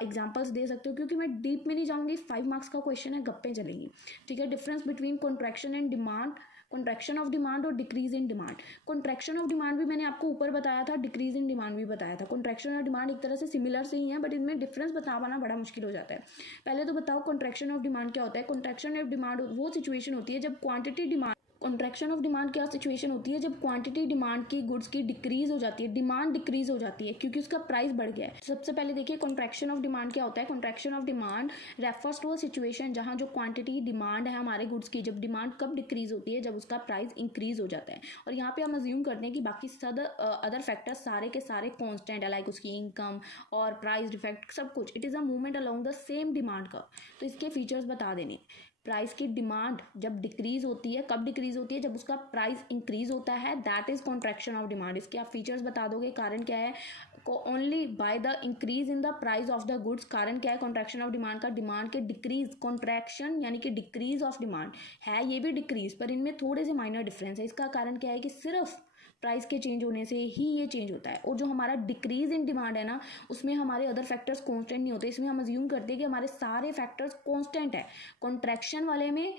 एग्जांपल्स दे सकते हो, क्योंकि मैं डीप में नहीं जाऊंगी, 5 मार्क्स का क्वेश्चन है, गप्पे चलेंगी, ठीक है। Difference between contraction and demand, contraction of demand और decrease in demand. Contraction of demand भी मैंने आपको ऊपर बताया था, डिक्रीज इन डिमांड भी बताया था। कॉन्ट्रैक्शन और डिमांड एक तरह से सिमिलर से ही है, बट इनमें डिफरेंस बता पाना बड़ा मुश्किल हो जाता है। पहले तो बताओ कॉन्ट्रैक्शन ऑफ डिमांड क्या होता है। कॉन्ट्रैक्शन ऑफ डिमांड वो सिचुएशन होती है जब quantity demand, contraction of demand क्या सिचुएशन होती है जब क्वांटिटी डिमांड की गुड्स की डिक्रीज हो जाती है, डिमांड डिक्रीज हो जाती है क्योंकि उसका प्राइस बढ़ गया है। सबसे पहले देखिए कॉन्ट्रैक्शन ऑफ डिमांड क्या होता है। Contraction of demand refers to a situation जहां जो क्वांटिटी डिमांड है हमारे गुड्स की, जब डिमांड कब डिक्रीज होती है, जब उसका प्राइस इंक्रीज हो जाता है। और यहाँ पे हम अज्यूम करते हैं कि बाकी अदर फैक्टर्स सारे के सारे कॉन्स्टेंट है, लाइक उसकी इनकम और प्राइस डिफेक्ट सब कुछ। It is a movement along the same demand curve. तो इसके फीचर्स बता देने। प्राइस की डिमांड जब डिक्रीज होती है, कब डिक्रीज होती है, जब उसका प्राइस इंक्रीज होता है, that is contraction of demand. इसके आप फीचर्स बता दोगे। कारण क्या है, only by the increase in the price of the goods. कारण क्या है कॉन्ट्रैक्शन ऑफ डिमांड का, डिमांड के डिक्रीज, कॉन्ट्रैक्शन यानी कि डिक्रीज ऑफ डिमांड है, ये भी डिक्रीज, पर इनमें थोड़े से माइनर डिफरेंस है। इसका कारण क्या है कि सिर्फ प्राइस के चेंज होने से ही ये चेंज होता है। और जो हमारा डिक्रीज इन डिमांड है ना, उसमें हमारे अदर फैक्टर्स कांस्टेंट नहीं होते। इसमें हम अज्यूम करते हैं कि हमारे सारे फैक्टर्स कांस्टेंट है। कॉन्ट्रैक्शन वाले में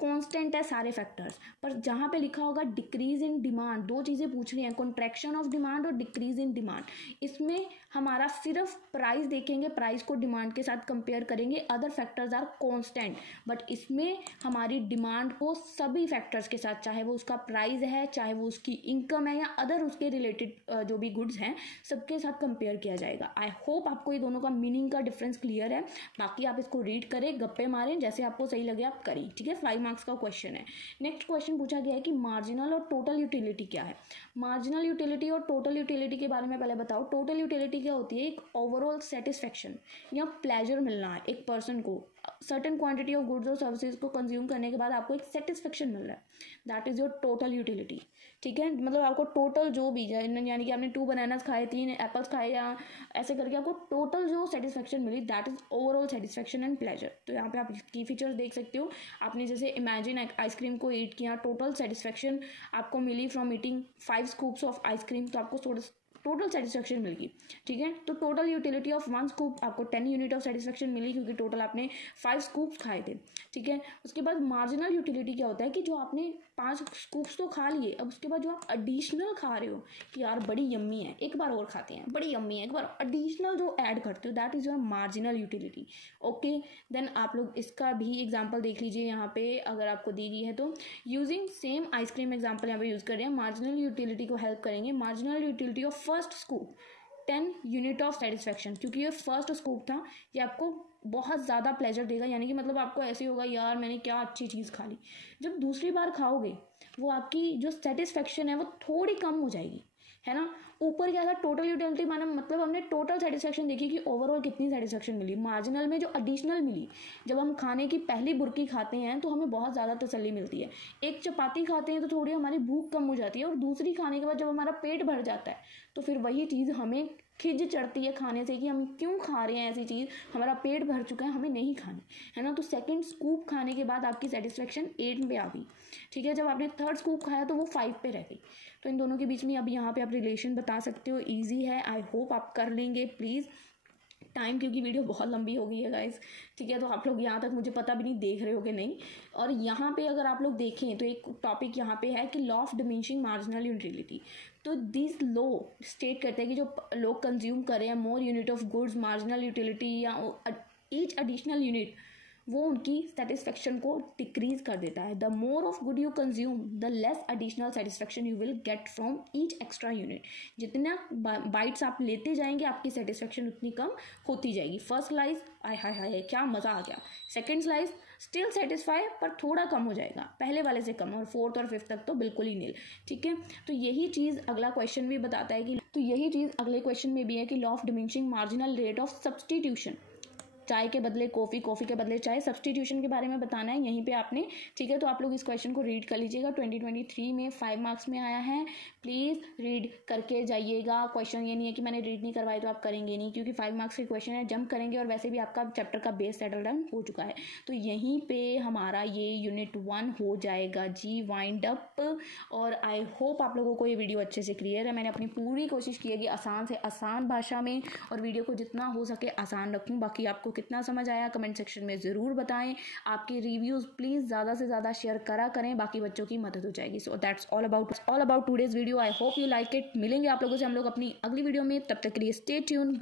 कांस्टेंट है सारे फैक्टर्स, पर जहां पे लिखा होगा डिक्रीज इन डिमांड, दो चीजें पूछ रही हैं, कॉन्ट्रैक्शन ऑफ डिमांड और डिक्रीज इन डिमांड। इसमें हमारा सिर्फ प्राइस देखेंगे, प्राइस को डिमांड के साथ कंपेयर करेंगे, other factors are constant. But इसमें हमारी डिमांड को सभी फैक्टर्स के साथ, चाहे वो उसका प्राइस है, चाहे वो उसकी इनकम है या अदर उसके रिलेटेड जो भी गुड्स हैं, सबके साथ कंपेयर किया जाएगा। आई होप आपको ये दोनों का मीनिंग का डिफरेंस क्लियर है। बाकी आप इसको रीड करें, गप्पे मारें, जैसे आपको सही लगे आप करें, ठीक है। 5 मार्क्स का क्वेश्चन है। नेक्स्ट क्वेश्चन पूछा गया है कि मार्जिनल और टोटल यूटिलिटी क्या है। मार्जिनल यूटिलिटी और टोटल यूटिलिटी के बारे में पहले बताओ। टोटल यूटिलिटी क्या होती है, एक ओवरऑल सेटिस्फेक्शन या प्लेजर मिलना है एक पर्सन को, सर्टेन क्वांटिटी ऑफ गुड्स और सर्विसेज को कंज्यूम करने के बाद आपको एक सेटिस्फेक्शन मिल रहा है, that is your total utility, ठीक है। मतलब आपको टोटल जो भी, यानी कि आपने 2 बनानास खाए, 3 एप्पल्स खाए या ऐसे करके आपको टोटल जो सेटिस्फेक्शन मिली, that is overall satisfaction and pleasure. तो यहाँ पे आप की फीचर्स देख सकते हो। आपने जैसे इमेजिन आइसक्रीम को ईट किया, टोटल सेटिस्फेक्शन आपको मिली from eating 5 scoops of ice cream, तो आपको टोटल सेटिस्फेक्शन मिलेगी, ठीक है। तो टोटल यूटिलिटी ऑफ 1 स्कूप आपको 10 यूनिट ऑफ सेटिस्फेक्शन मिली, क्योंकि टोटल आपने 5 स्कूप्स खाए थे, ठीक है। उसके बाद मार्जिनल यूटिलिटी क्या होता है कि जो आपने 5 स्कूप्स तो खा लिए, अब उसके बाद जो आप एडिशनल खा रहे हो कि यार बड़ी यम्मी है, एक बार और खाते हैं, बड़ी यम्मी है, एक बार एडिशनल जो ऐड करते हो, that is your marginal utility. Okay, then आप लोग इसका भी एग्जाम्पल देख लीजिए यहाँ पे, अगर आपको दी गई है तो। यूजिंग सेम आइसक्रीम एग्जाम्पल यहाँ पे यूज कर रहे हैं, मार्जिनल यूटिलिटी को हेल्प करेंगे। Marginal utility of first scoop 10 unit of satisfaction, क्योंकि ये फर्स्ट स्कूप था, ये आपको बहुत ज़्यादा प्लेजर देगा, यानी कि मतलब आपको ऐसे होगा यार मैंने क्या अच्छी चीज़ खा ली। जब दूसरी बार खाओगे वो आपकी जो सेटिस्फेक्शन है वो थोड़ी कम हो जाएगी, है ना। ऊपर क्या था, टोटल यूटिलिटी माना, मतलब हमने टोटल सेटिस्फेक्शन देखी कि ओवरऑल कितनी सेटिस्फेक्शन मिली। मार्जिनल में जो एडिशनल मिली, जब हम खाने की पहली बुर्की खाते हैं तो हमें बहुत ज़्यादा तसल्ली मिलती है। एक चपाती खाते हैं तो थोड़ी हमारी भूख कम हो जाती है, और दूसरी खाने के बाद जब हमारा पेट भर जाता है तो फिर वही चीज़ हमें खिज चढ़ती है खाने से कि हम क्यों खा रहे हैं ऐसी चीज़, हमारा पेट भर चुका है, हमें नहीं खानी है ना। तो सेकंड स्कूप खाने के बाद आपकी सेटिस्फेक्शन 8 पे आ गई, ठीक है। जब आपने थर्ड स्कूप खाया तो वो 5 पे रह गई। तो इन दोनों के बीच में अब यहाँ पे आप रिलेशन बता सकते हो, ईजी है। आई होप आप कर लेंगे प्लीज़। टाइम क्योंकि वीडियो बहुत लंबी हो गई है गाइस, ठीक है। तो आप लोग यहाँ तक मुझे पता भी नहीं देख रहे हो कि नहीं। और यहाँ पे अगर आप लोग देखें तो एक टॉपिक यहाँ पे है कि law of diminishing marginal utility. तो दिस लॉ स्टेट करते हैं कि जो लोग कंज्यूम कर रहे हैं मोर unit of goods, marginal utility या ईच एडिशनल यूनिट, वो उनकी सेटिस्फेक्शन को डिक्रीज कर देता है। The more of good you consume the less additional satisfaction you will get from each extra unit. जितना बाइट्स आप लेते जाएंगे आपकी सेटिस्फेक्शन उतनी कम होती जाएगी। फर्स्ट स्लाइस आय हाय हाय क्या मज़ा आ गया, सेकेंड स्लाइस स्टिल सेटिस्फाई पर थोड़ा कम हो जाएगा, पहले वाले से कम, और फोर्थ और फिफ्थ तक तो बिल्कुल ही नील, ठीक है। तो यही चीज़ अगला क्वेश्चन भी बताता है कि तो यही चीज़ अगले क्वेश्चन में भी है कि law of diminishing marginal rate of substitution, चाय के बदले कॉफ़ी, कॉफ़ी के बदले चाय, सब्सटीट्यूशन के बारे में बताना है यहीं पे आपने, ठीक है। तो आप लोग इस क्वेश्चन को रीड कर लीजिएगा, 2023 में 5 मार्क्स में आया है। प्लीज़ रीड करके जाइएगा। क्वेश्चन ये नहीं है कि मैंने रीड नहीं करवाई तो आप करेंगे नहीं, क्योंकि 5 मार्क्स के क्वेश्चन है, जंप करेंगे। और वैसे भी आपका चैप्टर का बेस सेटल डाउन हो चुका है। तो यहीं पर हमारा ये यूनिट 1 हो जाएगा जी वाइंड अप। और आई होप आप लोगों को ये वीडियो अच्छे से क्लियर है। मैंने अपनी पूरी कोशिश की है कि आसान से आसान भाषा में और वीडियो को जितना हो सके आसान रखूँ। बाकी आपको कितना समझ आया कमेंट सेक्शन में ज़रूर बताएं। आपके रिव्यूज़ प्लीज़ ज़्यादा से ज़्यादा शेयर करा करें, बाकी बच्चों की मदद हो जाएगी। So that's all about today's video. I hope you like it. मिलेंगे आप लोगों से हम लोग अपनी अगली वीडियो में, तब तक के लिए स्टे ट्यून।